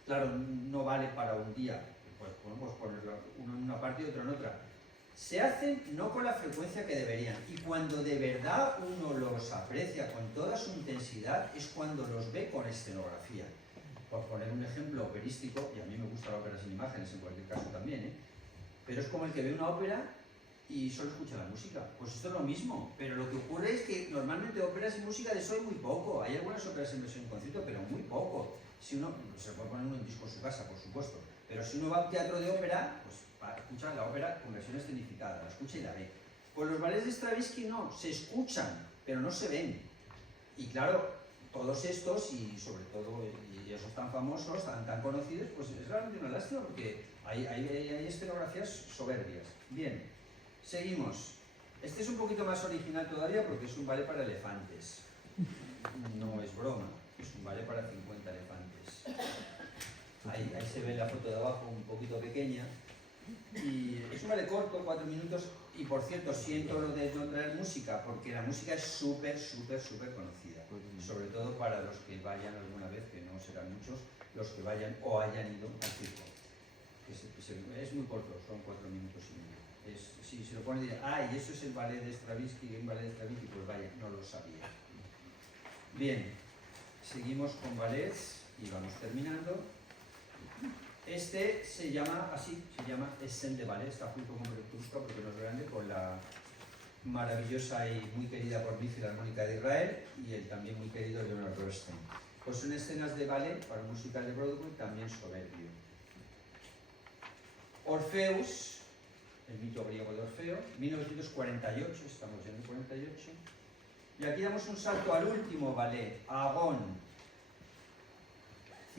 claro, no vale para un día, pues podemos ponerlo uno en una parte y otro en otra. Se hacen no con la frecuencia que deberían, y cuando de verdad uno los aprecia con toda su intensidad es cuando los ve con escenografía. Por poner un ejemplo operístico, y a mí me gusta la ópera sin imágenes en cualquier caso también, pero es como el que ve una ópera y solo escucha la música. Pues esto es lo mismo, pero lo que ocurre es que normalmente óperas y música de eso hay muy poco. Hay algunas óperas en versión concierto, pero muy poco. Si uno, se puede poner un disco en su casa, por supuesto, pero si uno va a un teatro de ópera, pues escucha la ópera con versión escenificada, la escucha y la ve. Pues los ballets de Stravinsky no, se escuchan, pero no se ven. Y claro, todos estos, y sobre todo, y esos tan famosos, tan conocidos, pues es realmente una lástima porque hay escenografías soberbias. Bien, seguimos. Este es un poquito más original todavía porque es un ballet para elefantes. No es broma, es un ballet para 50 elefantes. Ahí se ve la foto de abajo un poquito pequeña. Y es un ballet corto, 4 minutos, y por cierto, siento lo de no traer música, porque la música es súper conocida, sobre todo para los que vayan alguna vez, que no serán muchos, los que vayan o hayan ido al circo. Es muy corto, son 4 minutos y medio. Si se lo pone, dirán, y eso es el ballet de Stravinsky, un ballet de Stravinsky, pues vaya, no lo sabía. Bien, seguimos con ballets y vamos terminando. Este se llama así, se llama Scène de Ballet, está junto con Bertusca porque no es grande, con maravillosa y muy querida por mí Filarmónica de Israel, y el también muy querido Leonard Bernstein. Pues son escenas de ballet para un musical de Broadway también soberbio. Orfeus, el mito griego de Orfeo, 1948, estamos ya en el 48, y aquí damos un salto al último ballet, Agón,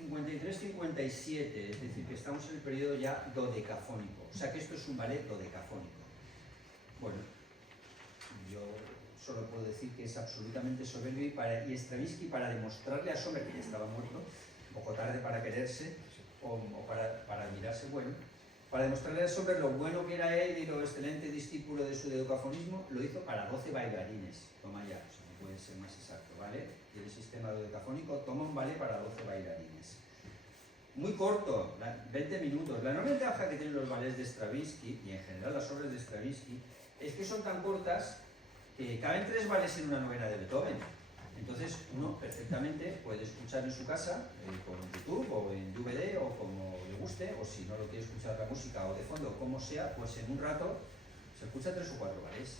53-57, es decir, que estamos en el periodo ya dodecafónico, o sea que esto es un ballet dodecafónico. Bueno, yo solo puedo decir que es absolutamente soberbio y Stravinsky, para demostrarle a Sommer que ya estaba muerto, un poco tarde para quererse o para admirarse, bueno, para demostrarle a Sommer lo bueno que era él y lo excelente discípulo de su dodecafonismo, lo hizo para 12 bailarines. Toma ya, o sea, no puede ser más exacto, ¿vale? Y el sistema dodecafónico toma un ballet para 12 bailarines. Muy corto, 20 minutos. La enorme ventaja que tienen los ballets de Stravinsky, y en general las obras de Stravinsky, es que son tan cortas que caben 3 ballets en una novena de Beethoven. Entonces uno perfectamente puede escuchar en su casa, por YouTube o en DVD o como le guste, o si no lo quiere escuchar la música o de fondo, como sea, pues en un rato se escucha 3 o 4 ballets,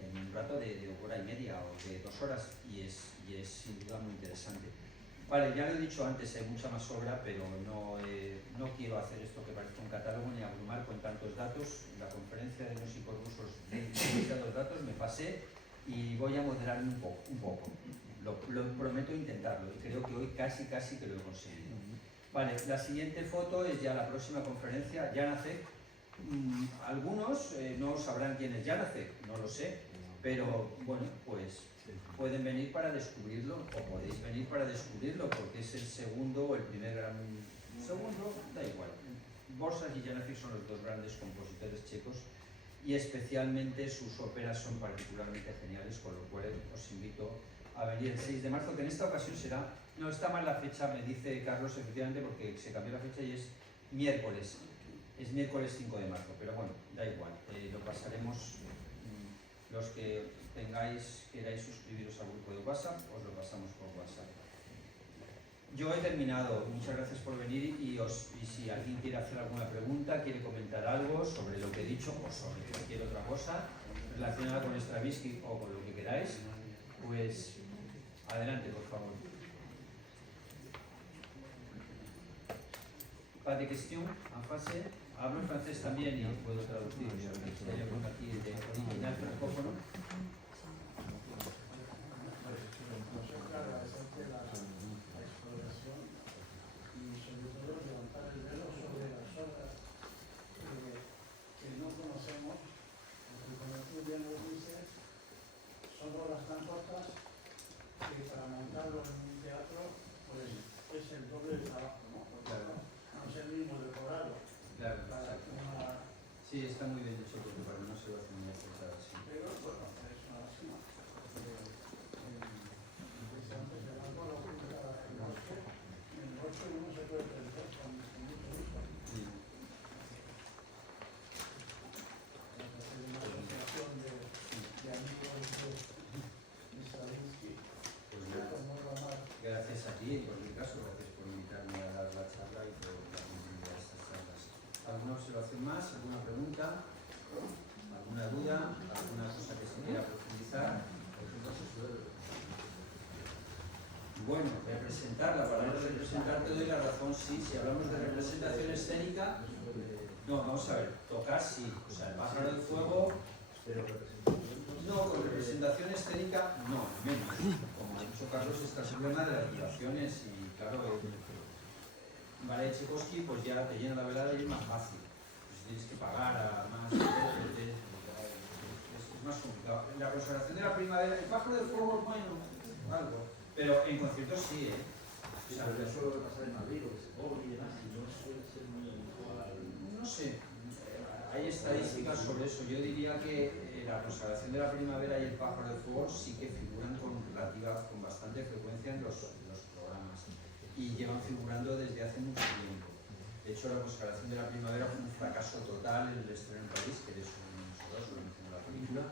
en un rato de hora y media o de 2 horas, y es sin duda muy interesante. Vale, ya lo he dicho antes, hay mucha más obra, pero no quiero hacer esto que parece un catálogo ni abrumar con tantos datos. En la conferencia de músicos rusos de demasiados datos me pasé y voy a moderarme un poco. Lo prometo intentarlo y creo que hoy casi que lo he conseguido. Vale, la siguiente foto es ya la próxima conferencia, Janácek. Algunos no sabrán quién es Janácek, no lo sé, pero bueno, pues pueden venir para descubrirlo, o podéis venir para descubrirlo, porque es el segundo o el primer gran... Segundo, da igual. Dvořák y Janácek son los 2 grandes compositores checos, y especialmente sus óperas son particularmente geniales, con lo cual os invito a venir el 6 de marzo, que en esta ocasión será... No está mal la fecha, me dice Carlos, efectivamente, porque se cambió la fecha y es miércoles. Es miércoles 5 de marzo, pero bueno, da igual. Lo pasaremos, los que queráis suscribiros al grupo de WhatsApp, os lo pasamos por WhatsApp. Yo he terminado, muchas gracias por venir, y si alguien quiere hacer alguna pregunta, quiere comentar algo sobre lo que he dicho o sobre cualquier otra cosa relacionada con Stravinsky o con lo que queráis, pues adelante, por favor. Pas de question, en fase. Hablo francés también y puedo traducir, o sea, que estoy aquí de original francófono. Son obras tan cortas que para montarlo en un teatro pues es el doble de trabajo, ¿no? Porque no es el mismo decorado. Claro, Para una... sí, está muy bien hecho porque para no se va a hacer muy acertada así. Pero bueno, es una lástima. Antes el banco lo publicaba en el bosque uno se puede perder con mucho gusto. Sí. Una asociación de amigos de Stravinsky. Pues nada, gracias a ti, en cualquier caso, gracias por invitarme a dar la charla y por la continuidad de estas charlas. ¿Alguna observación más? ¿Alguna pregunta? ¿Alguna duda? ¿Alguna cosa que se quiera profundizar? Bueno, representar, la palabra representar te doy la razón, sí. Si hablamos de representación escénica, no, vamos a ver, tocar sí. O sea, el pájaro de fuego, pero no, con representación escénica, no, menos. Como ha dicho Carlos, está el problema de las duraciones y, claro, Ballet Tchaikovsky pues ya te llena la velada y es más fácil. Pues tienes que pagar a más intérpretes, es más complicado. La consagración de la primavera, el pájaro de fuego, bueno, algo. Pero en conciertos sí, ¿eh? O sea, pero eso lo que pasa en Madrid, lo que se cobra y demás, y no suele ser muy habitual. No sé, hay estadísticas sobre eso. Yo diría que la consagración de la primavera y el pájaro de fuego sí que figuran con bastante frecuencia en los programas y llevan figurando desde hace mucho tiempo. De hecho, la consagración de la primavera fue un fracaso total en el estreno en París, que de eso no lo mencionó la película.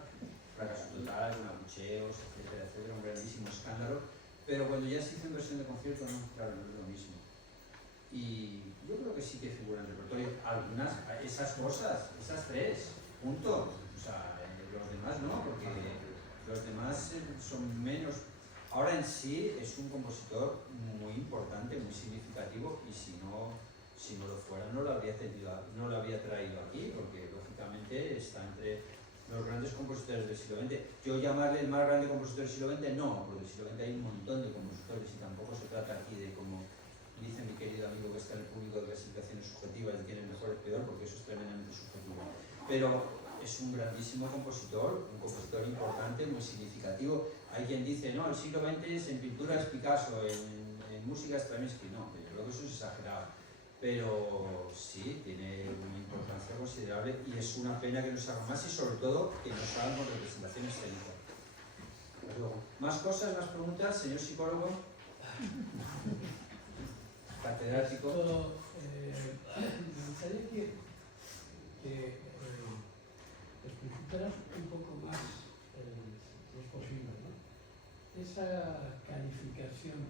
Fracaso total, con abucheos, etcétera, un grandísimo escándalo. Pero cuando ya se hizo en versión de concierto, no, claro, no es lo mismo. Y yo creo que sí que figuran en el repertorio algunas, esas cosas, esas 3, punto. O sea, los demás no, porque los demás son menos. Ahora en sí es un compositor muy importante, muy significativo, y si no lo fuera no lo habría traído aquí, porque lógicamente está entre los grandes compositores del siglo XX. Yo llamarle el más grande compositor del siglo XX, no, porque del siglo XX hay un montón de compositores y tampoco se trata aquí de, como dice mi querido amigo que está en el público, de clasificaciones subjetivas, de quién es mejor o peor, porque eso es tremendamente subjetivo. Pero es un grandísimo compositor, un compositor importante, muy significativo. Hay quien dice, no, el siglo XX es en pintura es Picasso, en música es Stravinsky. No, yo creo que eso es exagerado. Pero sí, tiene una importancia considerable y es una pena que no se haga más y sobre todo que no se hagan con representación escénica. ¿Más cosas, más preguntas, señor psicólogo? Catedrático. Me gustaría que explicaras un poco más, si es posible, ¿no? Esa calificación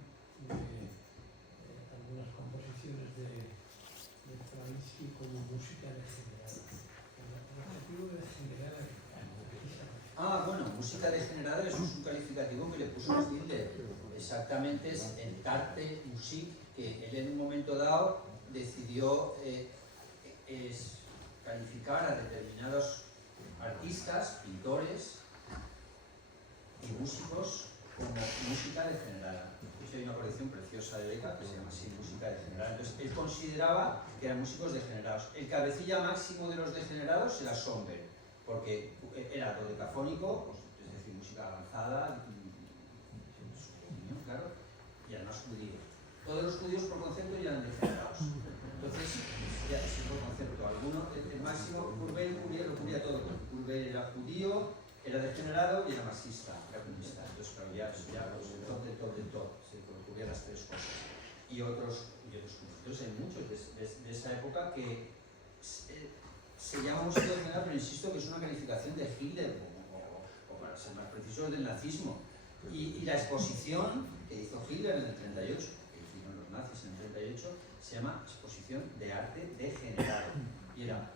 de algunas composiciones de Stravinsky como música degenerada. El objetivo de degenerada es Bueno, música degenerada es un calificativo que le puso Schindler. Exactamente, es el Tarte Musik, que él en un momento dado decidió calificar a determinados artistas, pintores y músicos como música degenerada. Hay una colección preciosa de Beca que se llama así, música degenerada. Entonces, él consideraba que eran músicos degenerados. El cabecilla máximo de los degenerados era Schoenberg, porque era dodecafónico, es decir, música avanzada, en su opinión, claro, y además judío. Todos los judíos por concepto ya eran degenerados. Entonces, ya es por concepto. El máximo, Courbet lo cubría todo. Courbet era judío, era degenerado y era marxista, era comunista. Entonces, claro, ya todo, se cubría las tres cosas. Y otros compositores, hay muchos de esa época que se llama música degenerada, pero insisto que es una calificación de Hitler, o para ser más preciso, del nazismo. Y la exposición que hizo Hitler en el 38, que hicieron los nazis en el 38, se llama Exposición de Arte Degenerado. Y era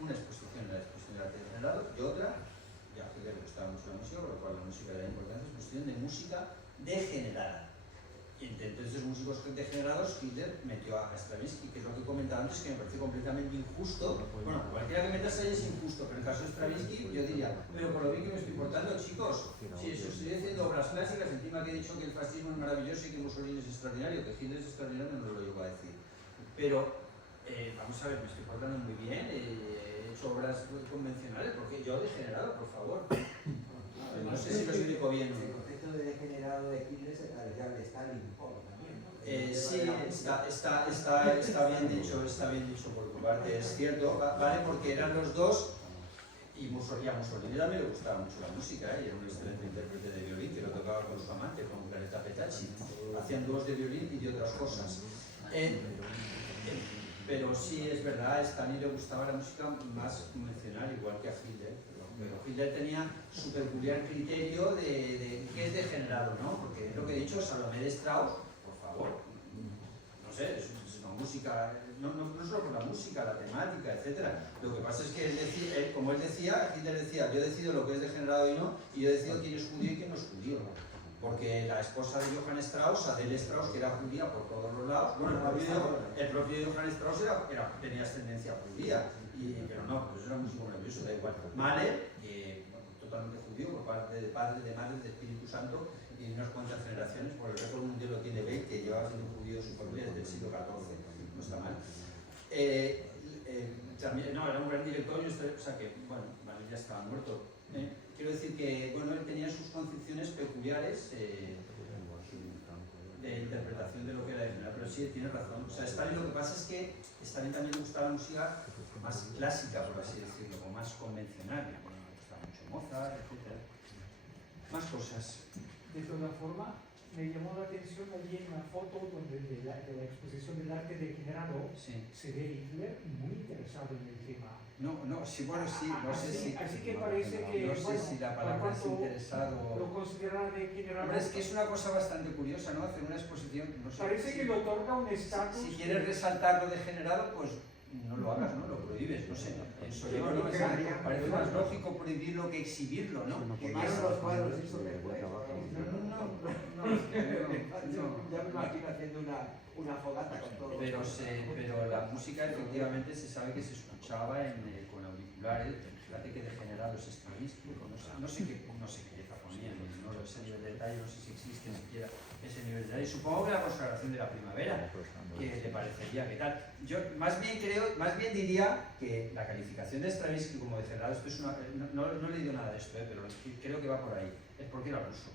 una exposición de la exposición de arte degenerado y otra, ya a Hitler le gustaba mucho la música, por lo cual la música era importante, exposición de música degenerada. Y entre esos músicos degenerados, Hitler metió a Stravinsky, que es lo que comentaba antes, que me parece completamente injusto. Bueno, cualquiera que metas ahí es injusto, pero en el caso de Stravinsky yo diría, pero por lo bien que me estoy portando, chicos, si estoy haciendo obras clásicas, encima que he dicho que el fascismo es maravilloso y que Mussolini es extraordinario, que Hitler es extraordinario, no lo llevo a decir. Pero, vamos a ver, me estoy portando muy bien, he hecho obras convencionales, porque yo degenerado, por favor. No sé si lo explico bien. El concepto de degenerado de Hitler se parecía al de Stalin un poco también. Sí, está bien dicho por tu parte, es cierto, vale, porque eran los dos, y a Mussolini también le gustaba mucho la música, y era un excelente intérprete de violín, que lo tocaba con su amante, con Claretta Petacci, hacían dúos de violín y de otras cosas. Pero sí, es verdad, a Stalin le gustaba la música más convencional, igual que a Hitler. Pero Hitler tenía su peculiar criterio de qué es degenerado, ¿no? Porque es lo que he dicho, Salomé de Strauss, por favor, no sé, es una música, no solo por la música, la temática, etc. Lo que pasa es que como él decía, Hitler decía, yo decido lo que es degenerado y no, y yo decido quién es judío y quién no es judío. Porque la esposa de Johann Strauss, Adele Strauss, que era judía por todos los lados, bueno, el propio Johann Strauss tenía ascendencia judía, pero no, pues eso era músico maravilloso, da igual. Mahler, totalmente judío por parte de padre, de madre, de Espíritu Santo, y unas cuantas generaciones, por el récord mundial lo tiene Bach, que llevaba siendo judío su familia desde el siglo XIV, no está mal. También, no, era un gran director, o sea que, bueno, Mahler ya estaba muerto. Quiero decir que, bueno, él tenía sus concepciones peculiares de interpretación de lo que era degenerado, pero sí, tiene razón. O sea, Stalin, lo que pasa es que Stalin también le gustaba la música más clásica, por así decirlo, o más convencional. Le gustaba mucho Mozart, etc. Más cosas. De todas formas, me llamó la atención allí en una foto donde de la exposición del arte degenerado Sí. se ve Hitler muy interesado en el tema. Sí, bueno, sí, no sé si... Así que parece que, no sé si la palabra es interesado... Lo considera degenerado. Hombre, es que es una cosa bastante curiosa, ¿no? Hacer una exposición... No sé, Parece que le otorga un estatus... Si quieres resaltar lo degenerado, pues no lo hagas, ¿no? Lo prohíbes, no sé. Eso Yo yo creo no que sé, haría- parece más lógico prohibirlo que exhibirlo, ¿no? Quemaron los cuadros eso después. Ya me imagino haciendo una fogata con todo. Pero la música efectivamente se sabe que se escuchaba con auriculares. Fíjate que degenerado es Stravinsky, no sé qué pieza ponían, no lo sé, nivel de detalle, no sé si existe siquiera ese nivel de detalle. Supongo que la consagración de la primavera, que le parecería que tal. Yo más bien diría que la calificación de Stravinsky como degenerado, esto es no he leído nada de esto, pero creo que va por ahí, es porque era ruso.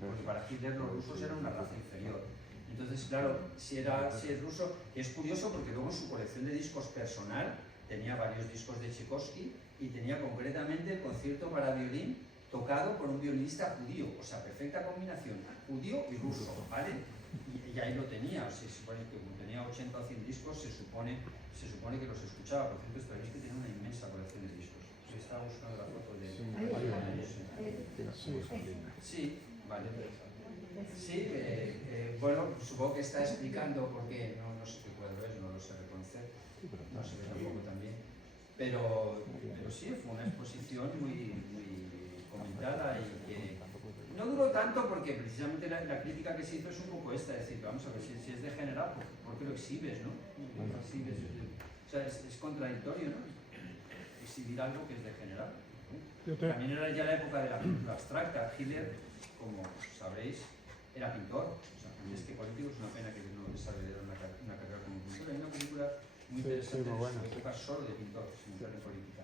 Porque para Hitler los rusos eran una raza inferior. Entonces, claro, si es ruso, que es curioso porque luego en su colección de discos personal tenía varios discos de Tchaikovsky y tenía concretamente el concierto para violín tocado por un violinista judío, o sea, perfecta combinación, judío y ruso, ¿vale? Y ahí lo tenía, o sea, se supone que como tenía 80 o 100 discos, se supone que los escuchaba. Por cierto, Stravinsky tiene una inmensa colección de discos. Yo estaba buscando la foto de... Sí, vale. Sí, bueno, supongo que está explicando por qué, no sé qué cuadro es, no lo sé reconocer, no sé tampoco también, pero sí, fue una exposición muy comentada y que no duró tanto porque precisamente la crítica que se hizo es un poco esta, es decir, vamos a ver, si es degenerado, ¿por qué lo exhibes, no? O sea, es contradictorio, ¿no? Exhibir algo que es degenerado. También era ya la época de la pintura abstracta. Hitler, como sabréis, era pintor, o sea, antes que político. Es una pena que no desarrollara una carrera como pintor. Hay una película muy interesante de su época solo de pintor, sin entrar en política.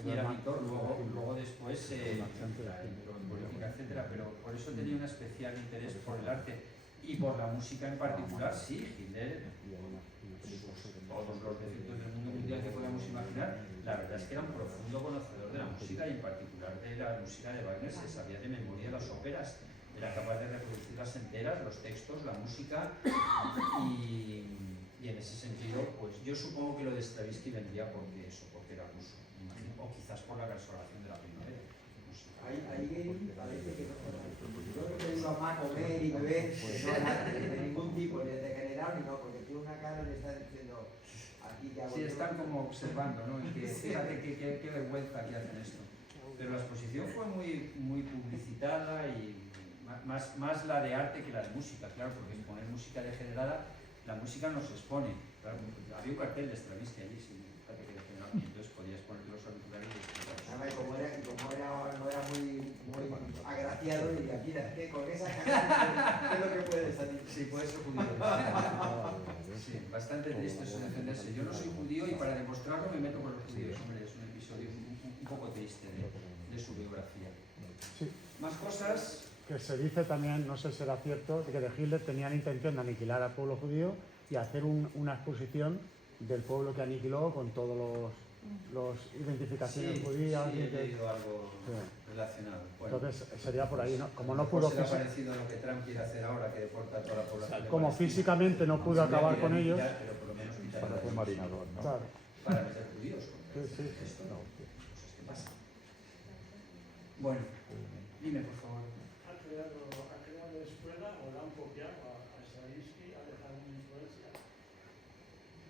Y era pintor, luego después entró en política, etc. Pero por eso tenía un especial interés por el arte y por la música en particular. Sí, Hitler, todos los defectos del mundo mundial que podamos imaginar, la verdad es que era un profundo conocedor de la música y en particular de la música de Wagner. Se sabía de memoria las óperas, era capaz de reproducirlas enteras, los textos, la música y en ese sentido, pues yo supongo que lo de Stravinsky vendría porque era ruso, o quizás por la consagración de la primavera. No sé. Ahí parece que yo no he ido a más comer y beber, no, de ningún tipo, ni de general ni no, porque tiene una cara y le está diciendo aquí ya. Sí, están como observando, ¿no? Y que fíjate qué vergüenza que hacen esto. Pero la exposición fue muy publicitada y más la de arte que la de música, claro, porque exponer música degenerada, la música no se expone. Claro, había un cartel de Stravinsky allí, sí, fíjate que degenerado, y entonces podías poner los auriculares y escuchar. Además, no era muy agraciado, y mira, que con esa cara, ¿qué es lo que puedes salir? Sí, puede ser judío. Sí, bastante triste eso de defenderse. Yo no soy judío y para demostrarlo me meto con los judíos. Hombre, es un episodio un poco triste de su biografía. Sí. Más cosas. Que se dice también, no sé si era cierto, que de Hitler tenían intención de aniquilar al pueblo judío y hacer una exposición del pueblo que aniquiló con todos los identificaciones judías. Sí, he leído algo relacionado. Bueno, entonces sería por ahí, ¿no? Como no pudo... pudo... será parecido a lo que Trump quiere hacer ahora, que deporta a toda la población. Como físicamente no pudo acabar con ellos... Pero por lo menos quitar Para un marinador, ¿no? Claro. Para meter judíos. Sí. Esto no. Cosas que pasan. Bueno, dime por favor. ¿Ha creado escuela o la han copiado a Stravinsky? ¿Ha dejado una influencia?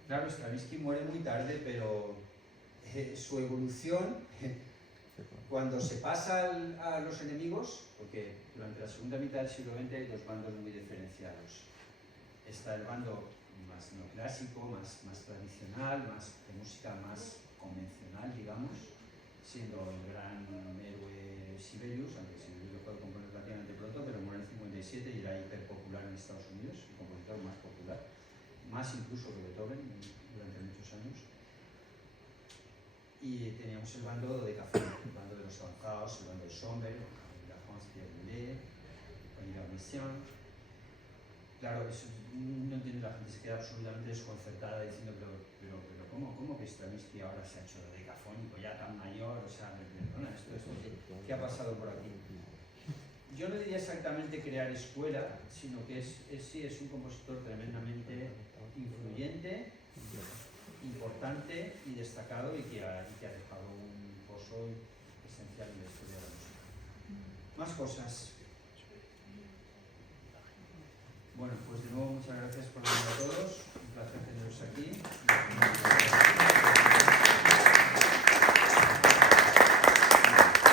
Claro, Stravinsky muere muy tarde, pero su evolución, cuando se pasa a los enemigos, porque durante la segunda mitad del siglo XX hay dos bandos muy diferenciados. Está el bando más neoclásico, más tradicional, de música más convencional, digamos, siendo el gran héroe Sibelius, aunque Sibelius lo puede componer relativamente pronto, pero muere en el 57 y era hiperpopular en Estados Unidos, el compositor más popular, más incluso que Beethoven durante muchos años. Y teníamos el bando de café, el bando de los avanzados, el bando de Schoenberg, la France Pierre Boulez, Olivier Messiaen. Claro, eso no entiende, la gente se queda absolutamente desconcertada diciendo, pero ¿cómo que Stravinsky ahora se ha hecho decafónico, ya tan mayor? O sea, perdona, ¿qué ha pasado por aquí? Yo no diría exactamente crear escuela, sino que sí, es un compositor tremendamente influyente, importante y destacado y que ha dejado un pozo esencial en la historia de la música. Más cosas. Bueno, pues de nuevo muchas gracias por venir a todos. placer teneros aquí.